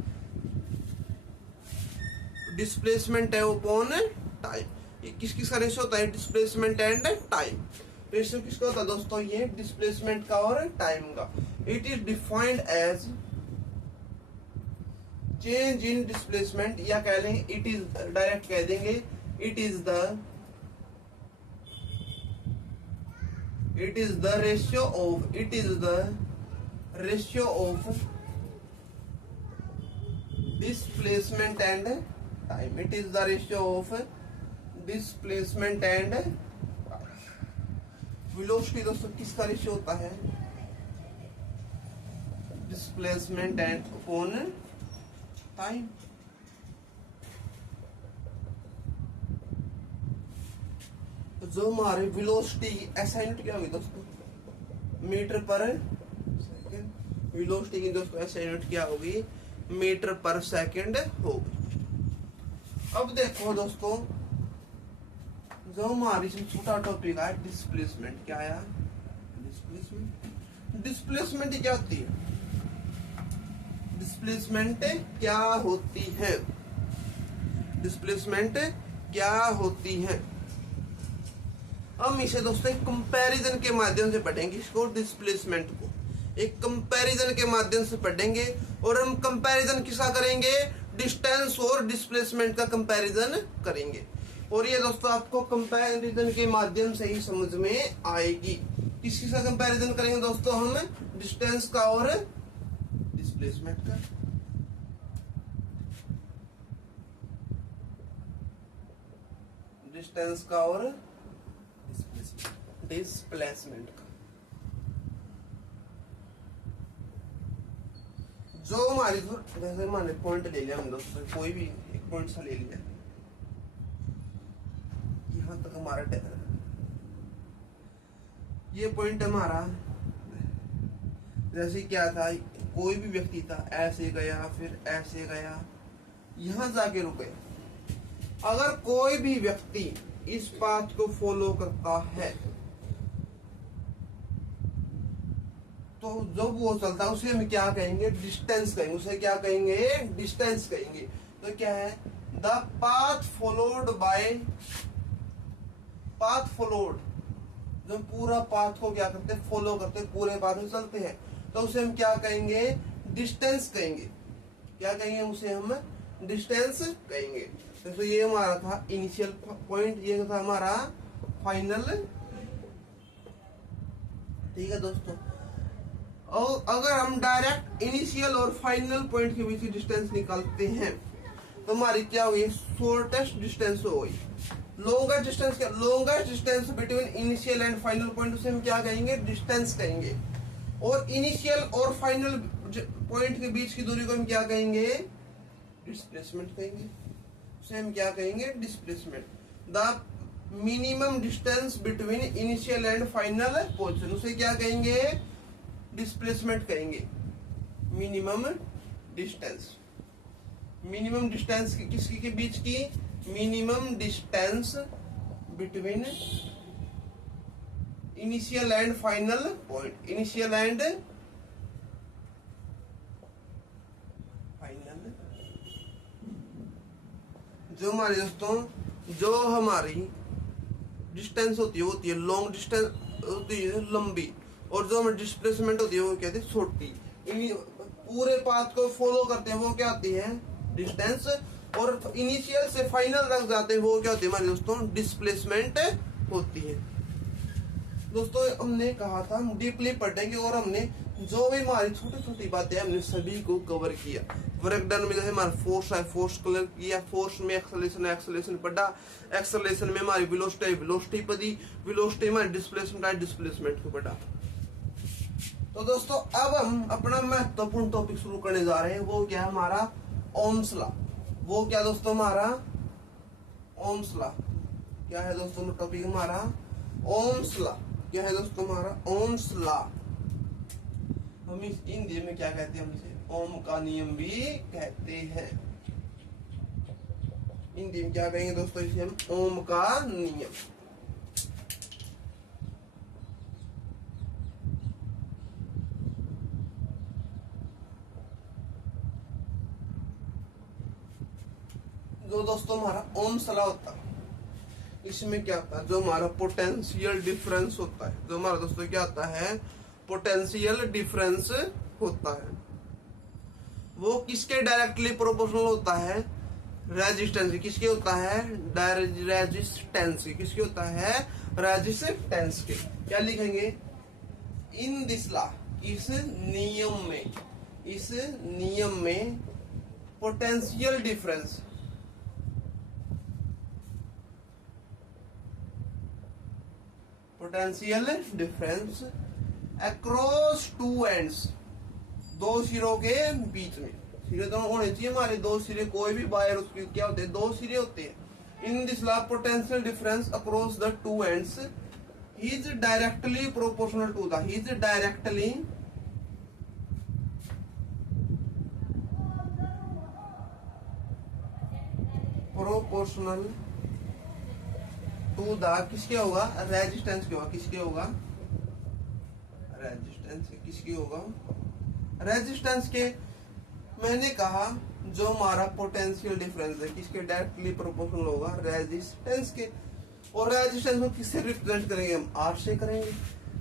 डिस्प्लेसमेंट है अपॉन टाइम। ये किस किस का रेशियो होता है? Displacement and time. रेशियो किसका होता है दोस्तों? ये डिस्प्लेसमेंट का और टाइम का। It is defined as change in displacement, या कह लेंगे इट इज, डायरेक्ट कह देंगे it is the ratio of, it is the ratio of displacement and time. It is the ratio of displacement and velocity दोस्तों किसका ratio होता है? Displacement and upon time. तो जो हमारे वेलोसिटी ऐसा यूनिट क्या होगी दोस्तों? मीटर पर सेकंड। वेलोसिटी की दोस्तों ऐसा यूनिट क्या होगी? मीटर पर सेकंड होगी। अब देखो दोस्तों, जो हमारी छोटा टॉपिक है डिस्प्लेसमेंट, क्या आया? डिस्प्लेसमेंट। डिस्प्लेसमेंट क्या होती है? डिस्प्लेसमेंट क्या होती है? डिस्प्लेसमेंट क्या होती है? हम इसे दोस्तों एक कंपैरिजन के माध्यम से पढ़ेंगे। इसको डिस्प्लेसमेंट को एक कंपैरिजन के माध्यम से पढ़ेंगे। और हम कंपैरिजन किसका करेंगे? डिस्टेंस और डिस्प्लेसमेंट का कंपैरिजन करेंगे। और ये दोस्तों आपको कंपैरिजन के माध्यम से ही समझ में आएगी। किस किसका कंपैरिजन करेंगे दोस्तों? हम डिस्टेंस का और डिस्प्लेसमेंट का। डिस्टेंस का और डिस्प्लेसमेंट का। जो हमारी, जैसे मैंने पॉइंट ले लिया हम दोस्तों, कोई भी एक पॉइंट सा ले लिया, यहां तक हमारा ये पॉइंट हमारा, जैसे क्या था, कोई भी व्यक्ति था, ऐसे गया फिर ऐसे गया, यहां जाके रुक गया। अगर कोई भी व्यक्ति इस पाथ को फॉलो करता है तो जब वो चलता है उसे हम क्या कहेंगे? डिस्टेंस कहेंगे। उसे क्या कहेंगे? डिस्टेंस कहेंगे। तो क्या है? The path followed by, path followed, जो पूरा पाथ को क्या करते हैं? फॉलो करते हैं, पूरे पाथ में चलते हैं, तो उसे हम क्या कहेंगे? डिस्टेंस कहेंगे। क्या कहेंगे? उसे हम डिस्टेंस कहेंगे। तो ये हमारा था इनिशियल पॉइंट, ये था हमारा फाइनल। ठीक है दोस्तों, और अगर हम डायरेक्ट इनिशियल और फाइनल पॉइंट के बीच की डिस्टेंस निकालते हैं तो हमारी क्या हुई? शॉर्टेस्ट डिस्टेंस हो गई। लॉन्गेस्ट डिस्टेंस क्या? Longest distance between initial and final point, उसे हम क्या कहेंगे? डिस्टेंस कहेंगे। और इनिशियल और फाइनल पॉइंट के बीच की दूरी को हम क्या कहेंगे? डिस्प्लेसमेंट कहेंगे। उसे हम क्या कहेंगे? Displacement. The minimum distance between initial and final position, उसे क्या कहेंगे? डिस्प्लेसमेंट कहेंगे। मिनिमम डिस्टेंस, मिनिमम डिस्टेंस किसकी के बीच की? Minimum distance between initial and final point, initial and final. जो हमारे दोस्तों, जो हमारी डिस्टेंस होती है लॉन्ग डिस्टेंस होती है, लंबी, और जो हमारी डिस्प्लेसमेंट होती है वो कहते हैं छोटी। पूरे पाथ को फॉलो करते हैं वो क्या होती है? डिस्टेंस। और इनिशियल से फाइनल तक जाते हैं वो क्या होती है हमारे दोस्तों, डिस्प्लेसमेंट होती है। दोस्तों हमने कहा था हम डीपली पढ़ेंगे और हमने जो भी हमारी छोटी छोटी बातें हमने सभी को कवर किया। वर्क डन में जैसे हमारा फोर्स है, फोर्स कलर किया, फोर्स में एक्सेलरेशन है, एक्सेलरेशन पढ़ा, एक्सेलरेशन में हमारी वेलोसिटी है, वेलोसिटी पढ़ी, वेलोसिटी हमारी डिस्प्लेसमेंट है, डिस्प्लेसमेंट को पढ़ा। तो दोस्तों अब हम अपना महत्वपूर्ण टॉपिक शुरू करने जा रहे हैं, वो क्या है हमारा ओम्स लॉ। वो क्या दोस्तों हमारा ओम्स लॉ क्या है दोस्तों, टॉपिक हमारा ओम्स लॉ क्या है दोस्तों, हमारा ओम्स लॉ। हम इस हिंदी में क्या कहते हैं, हम इसे ओम का नियम भी कहते हैं। हिंदी में क्या कहेंगे दोस्तों, इसे हम ओम का नियम। जो दोस्तों हमारा ओम्स लॉ होता है, इसमें क्या होता है, जो हमारा पोटेंशियल डिफरेंस होता है, जो हमारा दोस्तों क्या होता है, पोटेंशियल डिफरेंस होता है, वो किसके डायरेक्टली प्रोपोर्शनल होता है, रेजिस्टेंस। किसके होता है, रेजिस्टेंस। किसके होता है, रेजिस्टेंस के। क्या लिखेंगे, इन दिस लॉ, इस नियम में, इस नियम में potential difference, potential difference across two ends, दो सिरों के बीच में। सिरे दोनों होने चाहिए हमारे, दो सिरे, कोई भी वायर उसके क्या होते हैं, दो सिरे होते हैं। In this law potential difference across the two ends is directly proportional to the, is directly proportional to the, किसके होगा, रेजिस्टेंस के होगा। किसके होगा, रेजिस्टेंस किसकी होगा, रेजिस्टेंस के। मैंने कहा जो हमारा पोटेंशियल डिफरेंस है किसके डायरेक्टली प्रोपोर्शनल होगा, रेजिस्टेंस के। और रेजिस्टेंस को किससे रिप्रेजेंट करेंगे, हम आर से करेंगे।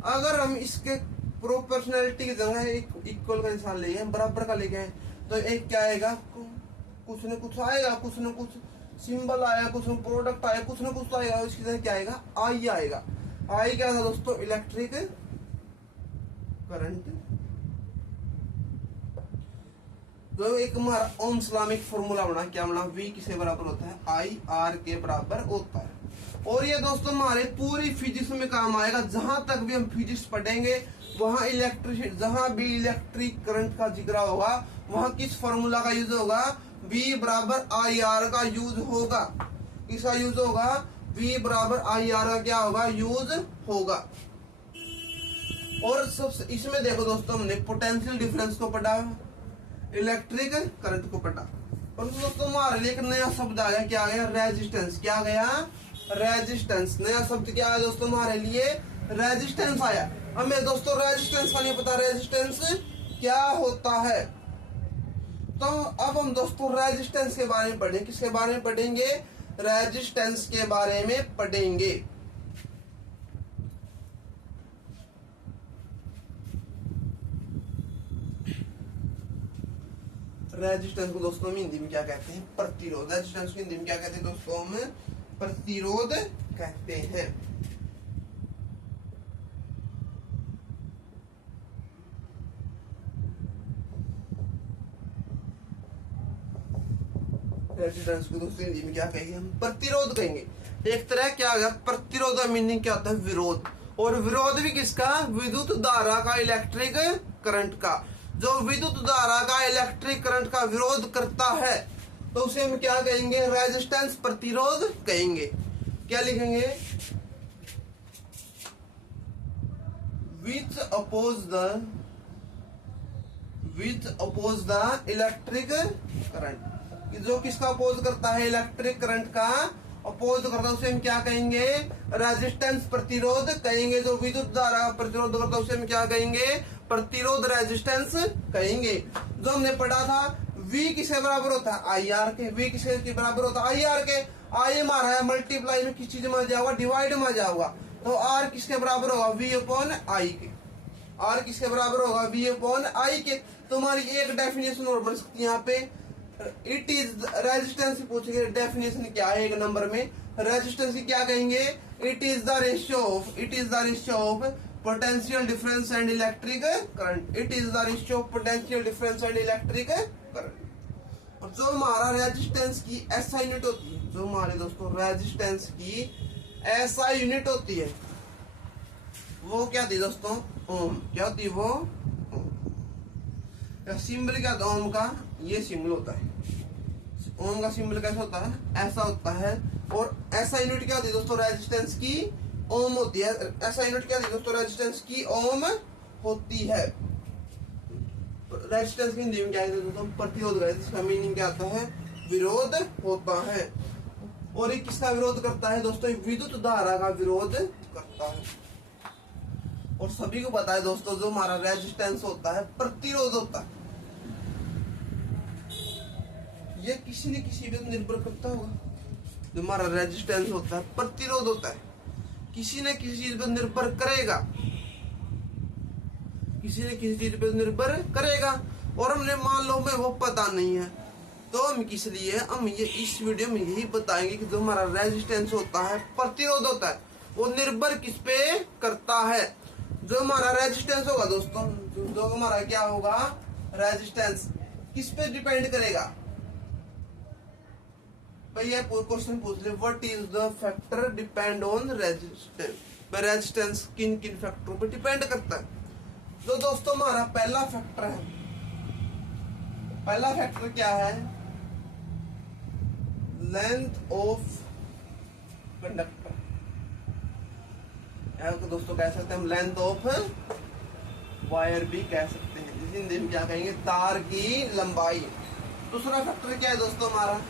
अगर हम इसके प्रोपोर्शनलिटी की जगह एक इक्वल का निशान ले गए, बराबर का ले गए, तो एक क्या आएगा, कुछ न कुछ आएगा, कुछ न कुछ सिंबल आया, कुछ न प्रोडक्ट आया, कुछ न कुछ तो आएगा। इसकी जगह क्या आएगा, आई आएगा। आई क्या था दोस्तों, इलेक्ट्रिक करंट। जो एक हमारा ओम्स लॉ में एक फॉर्मूला बना, क्या बना, V किसके बराबर होता है, आई आर के बराबर होता है। और ये दोस्तों हमारे पूरी फिजिक्स में काम आएगा। जहां तक भी हम फिजिक्स पढ़ेंगे वहां इलेक्ट्रिसिटी, जहां भी इलेक्ट्रिक करंट का जिक्र होगा वहां किस फॉर्मूला का यूज होगा, V बराबर आई आर का यूज होगा। किसका यूज होगा, V बराबर आई आर का क्या होगा, यूज होगा। और सबसे इसमें देखो दोस्तों हमने पोटेंशियल डिफरेंस को पढ़ा, इलेक्ट्रिक करंट को पढ़ा। और दोस्तों हमारे लिए एक नया शब्द आ गया, क्या आ गया, रेजिस्टेंस। क्या गया, रेजिस्टेंस। नया शब्द क्या आया दोस्तों हमारे लिए, रेजिस्टेंस आया। हमें दोस्तों रेजिस्टेंस का नहीं पता, रेजिस्टेंस क्या होता है। तो अब हम दोस्तों रेजिस्टेंस के बारे में पढ़ेंगे। किसके बारे में पढ़ेंगे, रेजिस्टेंस के बारे में पढ़ेंगे। रेजिस्टेंस को दोस्तों हम हिंदी में क्या कहते हैं, प्रतिरोध। रेजिस्टेंस को हिंदी में क्या कहते हैं दोस्तों, हम प्रतिरोध कहते हैं। रेजिस्टेंस को दोस्तों हिंदी में क्या कहेंगे, हम प्रतिरोध कहेंगे। एक तरह क्या आ गया, प्रतिरोध का मीनिंग क्या होता है, विरोध। और विरोध भी किसका, विद्युत धारा का, इलेक्ट्रिक करंट का। जो विद्युत धारा का, इलेक्ट्रिक करंट का विरोध करता है तो उसे हम क्या कहेंगे, रेजिस्टेंस, प्रतिरोध कहेंगे। क्या लिखेंगे, which oppose the electric current. जो किसका अपोज करता है, इलेक्ट्रिक करंट का अपोज करता है उसे हम क्या कहेंगे, रेजिस्टेंस, प्रतिरोध कहेंगे। जो विद्युत धारा का प्रतिरोध करता है उसे हम क्या कहेंगे, प्रतिरोध, रेजिस्टेंस कहेंगे। जो हमने पढ़ा था V किसके बराबर होता है, आई आर के। V किसके बराबर होता है, आई आर के। आई हमारा है मल्टीप्लाई में किस चीज में जाएगा, डिवाइड में जाएगा। तो R किसके बराबर होगा, V अपॉन आई के। R किसके बराबर होगा, V अपॉन आई के। तो हमारी एक डेफिनेशन और बन सकती है यहाँ पे, इट इज रेजिस्टेंस पूछेंगे, डेफिनेशन क्या है एक नंबर में, रेजिस्टेंस की क्या कहेंगे, it is the ratio of potential difference and electric current, it is the ratio of potential difference and electric current. और जो हमारा रेजिस्टेंस की ऐसा यूनिट होती है, जो हमारे दोस्तों रेजिस्टेंस की ऐसा यूनिट होती है, वो क्या थी दोस्तों, ओम। क्या होती है वो, सिंबल क्या था ओम का, ये सिंबल होता है, ओम का सिंबल कैसा होता है, ऐसा होता है। और ऐसा यूनिट क्या होती है दोस्तों, रेजिस्टेंस की ओम होती है। ऐसा यूनिट क्या होती है दोस्तों, रेजिस्टेंस की ओम होती है। रेजिस्टेंस की हिंदी में क्या है दोस्तों, प्रतिरोध है, जिसका मीनिंग क्या आता है, विरोध होता है। और ये किसका विरोध करता है दोस्तों, विद्युत धारा का विरोध करता है। और सभी को पता है दोस्तों, जो हमारा रेजिस्टेंस होता है प्रतिरोध होता है, ये किसी न किसी पे निर्भर करता होगा। जो हमारा रेजिस्टेंस होता है प्रतिरोध होता है, किसी न किसी चीज पर निर्भर करेगा, किसी न किसी चीज पर निर्भर करेगा। और हमने मान लो हमें वो पता नहीं है, तो हम किस लिए हम ये इस वीडियो में यही बताएंगे कि जो हमारा रेजिस्टेंस होता है प्रतिरोध होता है, वो निर्भर किस पे करता है। जो हमारा रेजिस्टेंस होगा दोस्तों, जो हमारा क्या होगा, रेजिस्टेंस किस पे डिपेंड करेगा। भैया क्वेश्चन पूछ ले, what is the factor depend on resistance, resistance किन किन फैक्टरों पे डिपेंड करता है। तो दोस्तों हमारा पहला फैक्टर है, पहला फैक्टर क्या है, लेंथ ऑफ कंडक्टर। तो दोस्तों कह सकते हैं हम लेंथ ऑफ वायर भी कह सकते हैं, जिस हिंदी में क्या कहेंगे, तार की लंबाई। दूसरा फैक्टर क्या है दोस्तों हमारा,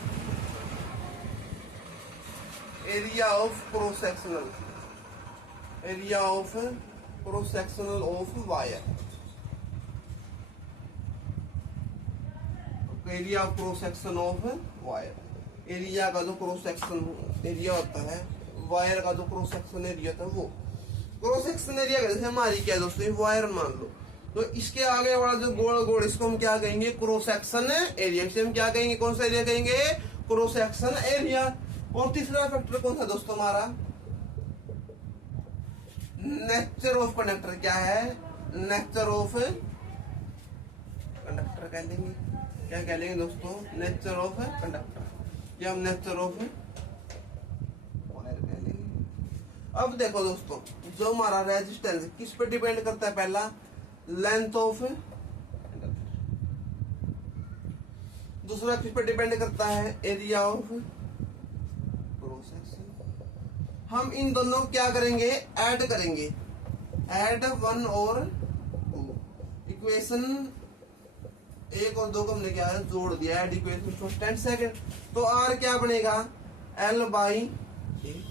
area of cross sectional, area of cross sectional of wire, area of cross section of wire. Area का जो क्रॉस सेक्शन एरिया होता है, वायर का जो क्रॉस सेक्शन एरिया होता है, वो क्रॉस सेक्शन एरिया का जैसे हमारी क्या है दोस्तों, वायर मान लो, तो इसके आगे वाला जो गोल गोल, इसको हम क्या कहेंगे, क्रॉस सेक्शन एरिया। इसे हम क्या कहेंगे, कौन सा एरिया कहेंगे, क्रॉस सेक्शन एरिया। और तीसरा फैक्टर कौन सा दोस्तों हमारा, नेचर ऑफ कंडक्टर। क्या है, नेचर ऑफ कंडक्टर कह लेंगे, क्या कह लेंगे दोस्तों, नेचर ऑफ कंडक्टर, या हम नेचर ऑफ वायर कह लेंगे। अब देखो दोस्तों, जो हमारा रेजिस्टेंस किस पे डिपेंड करता है, पहला लेंथ ऑफ कंडक्टर, दूसरा किस पे डिपेंड करता है, एरिया ऑफ क्रॉस सेक्शन। हम इन दोनों क्या करेंगे, ऐड करेंगे, ऐड 1 और 2, इक्वेशन 1 और 2 को हमने क्या है जोड़ दिया, add equation first and second. तो आर क्या बनेगा, L बाई ए।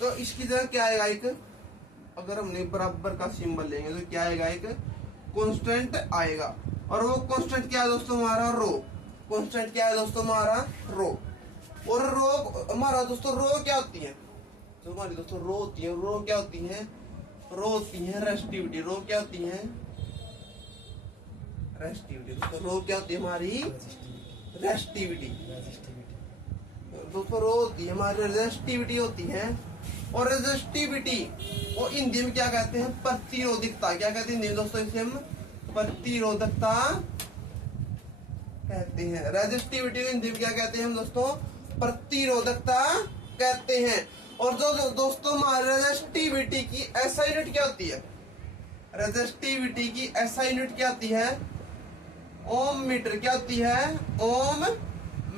तो इसकी जगह क्या आएगा, एक अगर हमने बराबर का सिंबल लेंगे तो क्या आएगा, एक कांस्टेंट आएगा। और वो कांस्टेंट क्या है दोस्तों हमारा, रो। कांस्टेंट क्या है दोस्तों हमारा, रो। और रो हमारा दोस्तों, रो क्या होती है, जो हमारी दोस्तों रो होती है, रो क्या होती है, रो होती है रेसिस्टिविटी। रो क्या होती है, रेसिस्टिविटी। दोस्तों रो क्या होती है हमारी, रेसिस्टिविटी। दोस्तों रो होती है हमारी रेसिस्टिविटी होती है। और रेसिस्टिविटी वो हिंदी में क्या कहते हैं, प्रतिरोधकता। क्या कहते हैं हिंदी में दोस्तों, इसे हम प्रतिरोधकता कहते हैं। रेसिस्टिविटी को हिंदी में क्या कहते हैं हम दोस्तों, प्रतिरोधकता कहते हैं। और जो दोस्तों हमारे रेसिस्टिविटी की ऐसा यूनिट क्या होती है, रेसिस्टिविटी की ऐसा यूनिट क्या होती है, ओम मीटर। क्या होती है, ओम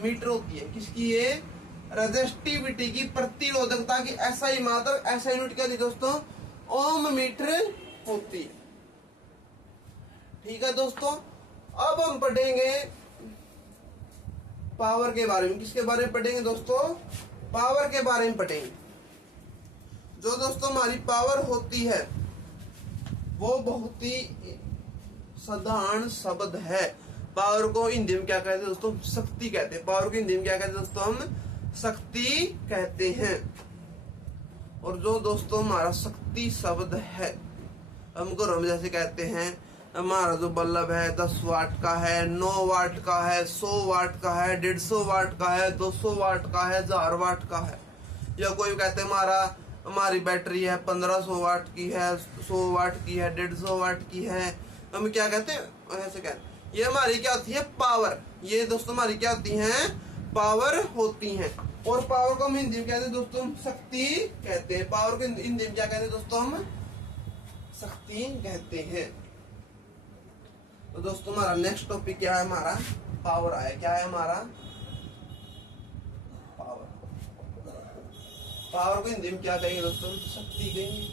मीटर होती है। किसकी, ये रेसिस्टिविटी की, प्रतिरोधकता की ऐसा ही मात्रा, ऐसा यूनिट क्या थी दोस्तों, ओम मीटर होती है। ठीक है दोस्तों, अब हम पढ़ेंगे पावर के बारे में। किसके बारे में पढ़ेंगे दोस्तों, पावर के बारे में पढ़ेंगे। जो दोस्तों हमारी पावर होती है वो बहुत ही साधारण शब्द है। पावर को हिंदी में क्या कहते हैं दोस्तों, शक्ति कहते हैं। पावर को हिंदी में क्या कहते हैं दोस्तों, हम शक्ति कहते हैं। और जो दोस्तों हमारा शक्ति शब्द है, हम घरों में जैसे कहते हैं हमारा जो बल्ब है 10 वाट का है, 9 वाट का है, 100 वाट का है, 150 वाट का है, 200 वाट का है, 1000 वाट का है। या कोई कहते हैं हमारी बैटरी है 1500 वाट की है, 100 वाट की है, 150 वाट की है। हम क्या कहते हैं, ऐसे कहते हैं ये हमारी क्या होती है, पावर। ये दोस्तों हमारी क्या होती है, पावर होती है। और पावर को हम हिंदी में कहते हैं दोस्तों, हम शक्ति कहते हैं। पावर को हिंदी में क्या कहते हैं दोस्तों, हम शक्ति कहते हैं। तो दोस्तों हमारा नेक्स्ट टॉपिक क्या है, हमारा पावर आया। क्या है हमारा पावर। पावर को हिंदी में क्या कहेंगे दोस्तों, शक्ति कहेंगे।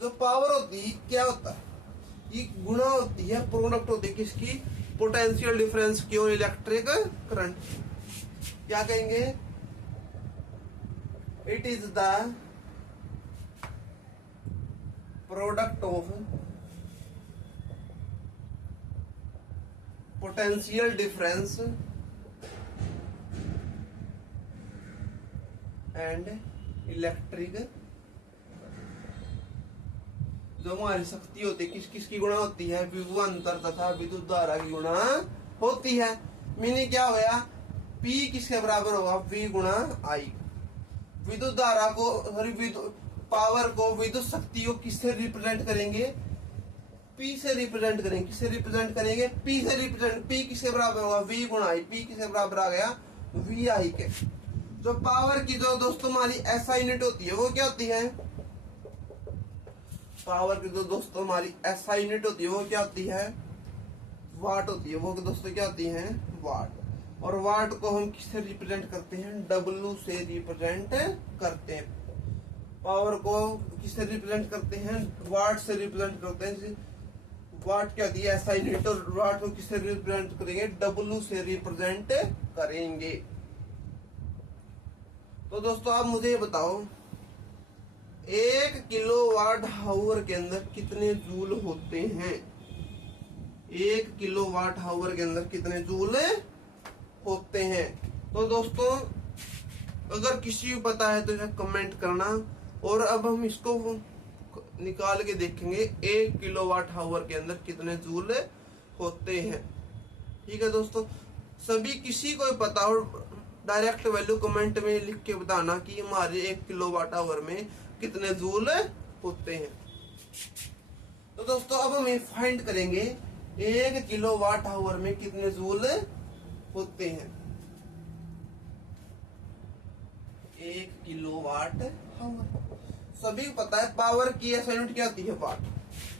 जो पावर होती है क्या होता है, ये गुणा होती है, प्रोडक्ट होती है किसकी, पोटेंशियल डिफरेंस की और इलेक्ट्रिक करंट। क्या कहेंगे, it is the product of potential difference and electric. जो हमारी शक्ति होती है किसकी गुणा होती है, विभवांतर तथा विद्युत धारा की गुणा होती है। मीनिंग क्या होया, P किसके बराबर होगा, V गुणा I। विद्युत धारा को पावर को, विद्युत शक्ति को किससे रिप्रेजेंट करेंगे, P से रिप्रेजेंट करेंगे। किससे रिप्रेजेंट करेंगे, P से रिप्रेजेंट। P किसके बराबर होगा, V गुणा I। P किसके बराबर आ गया, VI के। जो पावर की जो दोस्तों हमारी SI यूनिट होती है वो क्या होती है, पावर की जो दोस्तों हमारी SI यूनिट होती है वो क्या होती है, वाट होती है। वो दोस्तों क्या होती है, वाट। और वाट को हम किससे रिप्रेजेंट करते हैं, W से रिप्रेजेंट करते हैं। पावर को किससे रिप्रेजेंट करते हैं, वाट से रिप्रेजेंट करते हैं। वाट क्या होती है, SI यूनिट। और वाट को किससे रिप्रेजेंट करेंगे, W से रिप्रेजेंट करेंगे। तो दोस्तों आप मुझे ये बताओ, 1 किलोवाट हावर के अंदर कितने जूल होते हैं। 1 किलोवाट हावर के अंदर कितने जूल होते हैं। तो दोस्तों अगर किसी को पता है तो कमेंट करना। और अब हम इसको निकाल के देखेंगे 1 किलोवाट हावर के अंदर कितने जूल होते हैं। ठीक है दोस्तों, सभी किसी को पता हो डायरेक्ट वैल्यू कमेंट में लिख के बताना कि हमारे 1 किलोवाट आवर में कितने जूल होते हैं। तो दोस्तों अब हम फाइंड करेंगे 1 किलोवाट आवर में कितने जूल होते हैं। 1 किलोवाट आवर सभी को पता है, पावर की SI यूनिट क्या होती है, वाट।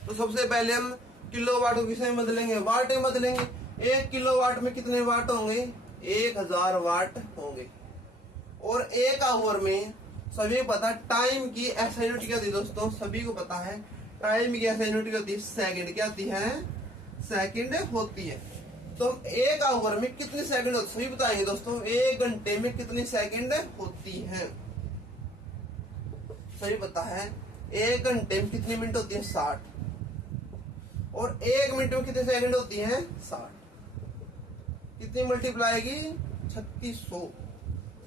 तो सबसे पहले हम किलोवाट को किसे बदलेंगे, वाट में बदलेंगे। 1 किलोवाट में कितने वाट होंगे, 1000 वाट होंगे। और 1 आवर में सभी को पता है टाइम की SI यूनिट क्या होती है दोस्तों, सभी को पता है टाइम की SI यूनिट क्या होती है, सेकंड। क्या होती है, सेकंड होती है। तो 1 आवर में कितने सेकंड होते, सभी बताएंगे दोस्तों। 1 घंटे में कितनी सेकंड होती है, सही पता है। 1 घंटे में कितनी मिनट होती है, 60। और 1 मिनट में कितने सेकंड होती है, 60। कितनी मल्टीप्लाई की, 3600,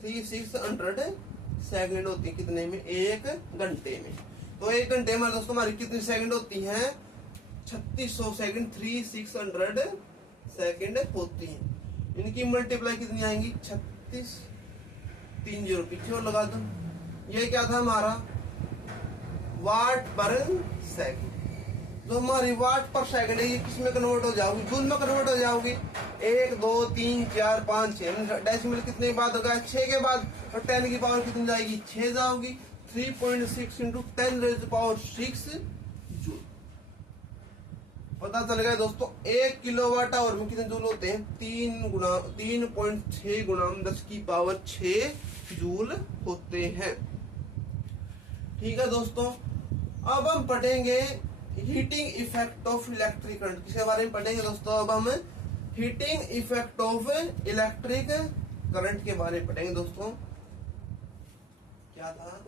3600 सेकंड होती है कितने में, 1 घंटे में। तो 1 घंटे में दोस्तों हमारी कितनी सेकंड होती है, 3600 सेकंड, 3600 सेकंड होती है। इनकी मल्टीप्लाई कितनी आएंगी, 36, 30 पीछे और लगा दो। ये क्या था हमारा, वाट पर सेकंड। जो हमारी वाट पर सेकंड है ये किस में कन्वर्ट हो जाओगी, जूल में कन्वर्ट हो जाओगी। 1 2 3 4 5 6 डेसिमल कितने के बाद होगा, 6 के बाद। और 10 की पावर कितनी जाएगी, 6 जाओगी। 3.6 इंटू 10⁻⁶ जूल। पता चल गया दोस्तों 1 किलोवाट आवर में कितने जूल होते हैं, 3.6 गुणा 10⁶ जूल होते हैं। ठीक है दोस्तों, अब हम पढ़ेंगे heating effect of electric current. किसके बारे में पढ़ेंगे दोस्तों, अब हम heating effect of electric current के बारे में पढ़ेंगे दोस्तों। क्या था,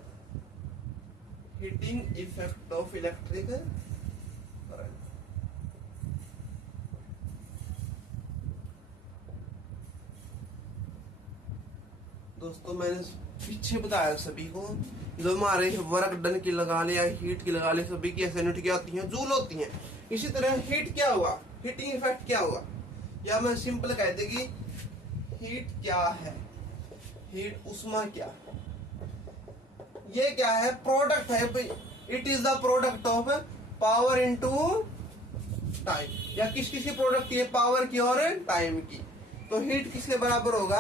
heating effect of electric current. दोस्तों मैंने पीछे बताया सभी को, जो हमारे वर्क डन की लगा ले या हीट की लगा ले, सभी की ऐसे यूनिट क्या होती है, जूल होती है। इसी तरह हीट क्या हुआ, हीटिंग इफेक्ट क्या हुआ, या मैं सिंपल कहते कि हीट क्या है, हीट उष्मा क्या, ये क्या है, प्रोडक्ट है, it is the product of power into time, या किस किस की प्रोडक्ट है, पावर की और टाइम की। तो हीट किसके बराबर होगा,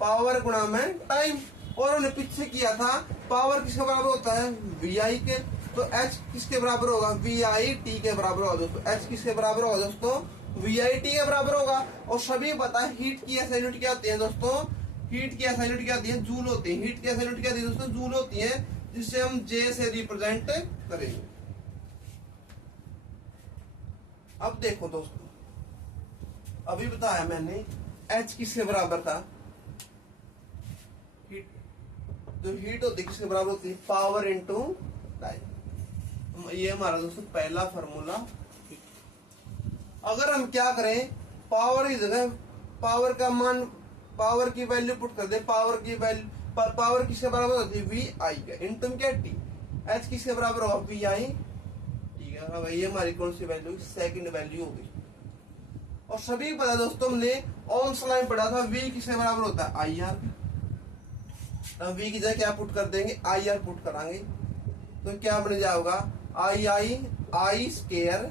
पावर गुणा में टाइम। और उन्हें पीछे किया था, पावर किसके बराबर होता है, वी आई के, तो एच किसके बराबर होगा, वी आई टी के बराबर होगा दोस्तों। एच किसके बराबर होगा दोस्तों, वी आई टी के बराबर होगा। और सभी पता है हीट की ऐसी यूनिट क्या होती है दोस्तों, हीट की ऐसी यूनिट क्या होती है, जूल होती है। हीट की ऐसी यूनिट क्या होती है दोस्तों, जूल होती है, जिससे हम जे से रिप्रेजेंट करेंगे। अब देखो दोस्तों, अभी बताया मैंने एच किसके बराबर था, हीट, जो हीट होती है किसके बराबर होती है, पावर इनटू टाइम। ये हमारा दोस्तों पहला फार्मूला। अगर हम क्या करें, पावर की जगह पावर का मान, पावर की वैल्यू पुट कर दे, पावर की वैल्यू, पावर किसके बराबर होती है, वी आई का इनटू क्या टी, एच किसके बराबर होगा, वी आई, ठीक है भाई। ये हमारी कौन सी वैल्यू, सेकंड वैल्यू होगी। और सभी पता दोस्तों, हमने ओम्स लॉ में पढ़ा था, वी किसके बराबर होता है, आई आर। तो वी की जगह क्या पुट कर देंगे, आई आर पुट कराएंगे, तो क्या बन जाएगा, आई आई आई स्केयर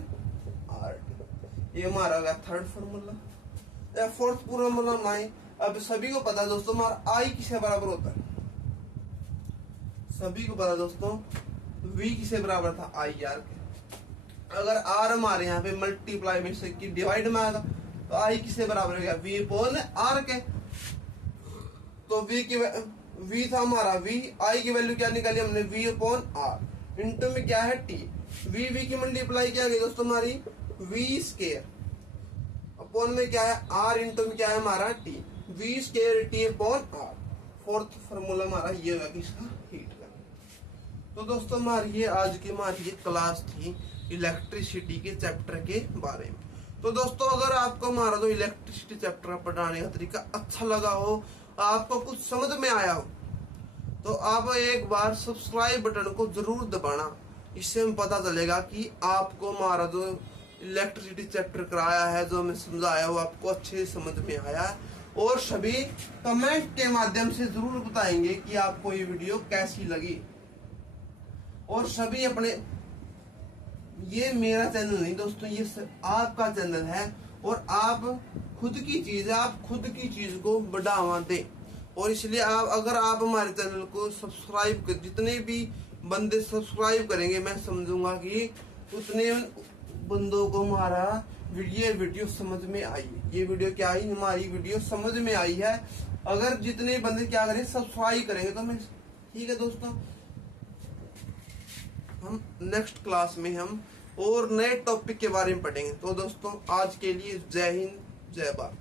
आर। ये हमारा हो गया थर्ड फॉर्मूला। फोर्थ फॉर्मूला बनाए। अब सभी को पता है दोस्तों, हमारा आई किसके बराबर होता है, सभी को पता दोस्तों, वी किसके बराबर था, आई आर के। अगर आर हमारे यहाँ पे मल्टीप्लाई में से की डिवाइड में आएगा, तो आई किसके बराबर हो गया, वी अपॉन आर के। तो वी की वी था हमारा, वी आई की वैल्यू क्या निकाली हमने, वी अपॉन आर, इंटू में क्या है टी, वी की मल्टीप्लाई क्या गई दोस्तों हमारी, वी स्केयर, अपॉन में क्या है आर, इंटू में क्या है हमारा T, V square T upon R. Fourth formula हमारा ये होगा किसका, हीट का। तो दोस्तों हमारी ये आज की हमारी ये क्लास थी इलेक्ट्रिसिटी के चैप्टर के बारे में। तो दोस्तों अगर आपको हमारा जो इलेक्ट्रिसिटी चैप्टर पढ़ाने का तरीका अच्छा लगा हो, आपको कुछ समझ में आया हो, तो आप एक बार सब्सक्राइब बटन को जरूर दबाना। इससे हमें पता चलेगा कि आपको हमारा जो इलेक्ट्रिसिटी चैप्टर कराया है, जो मैं समझाया वो आपको अच्छे से समझ में आया है। और सभी कमेंट के माध्यम से जरूर बताएंगे कि आपको ये वीडियो कैसी लगी। और सभी अपने, ये मेरा चैनल नहीं दोस्तों, ये आपका चैनल है, और आप खुद की चीज है, आप खुद की चीज को बढ़ावा दें। और इसलिए आप, अगर आप हमारे चैनल को सब्सक्राइब कर, जितने भी बंदे सब्सक्राइब करेंगे, मैं समझूंगा कि उतने बंदों को हमारा वीडियो समझ में आई है। ये वीडियो क्या आई, हमारी वीडियो समझ में आई है। अगर जितने बंदे क्या करें, सब्सक्राइब करेंगे, तो मैं, ठीक है दोस्तों, हम नेक्स्ट क्लास में हम और नए टॉपिक के बारे में पढ़ेंगे। तो दोस्तों आज के लिए जय हिंद, जय भारत।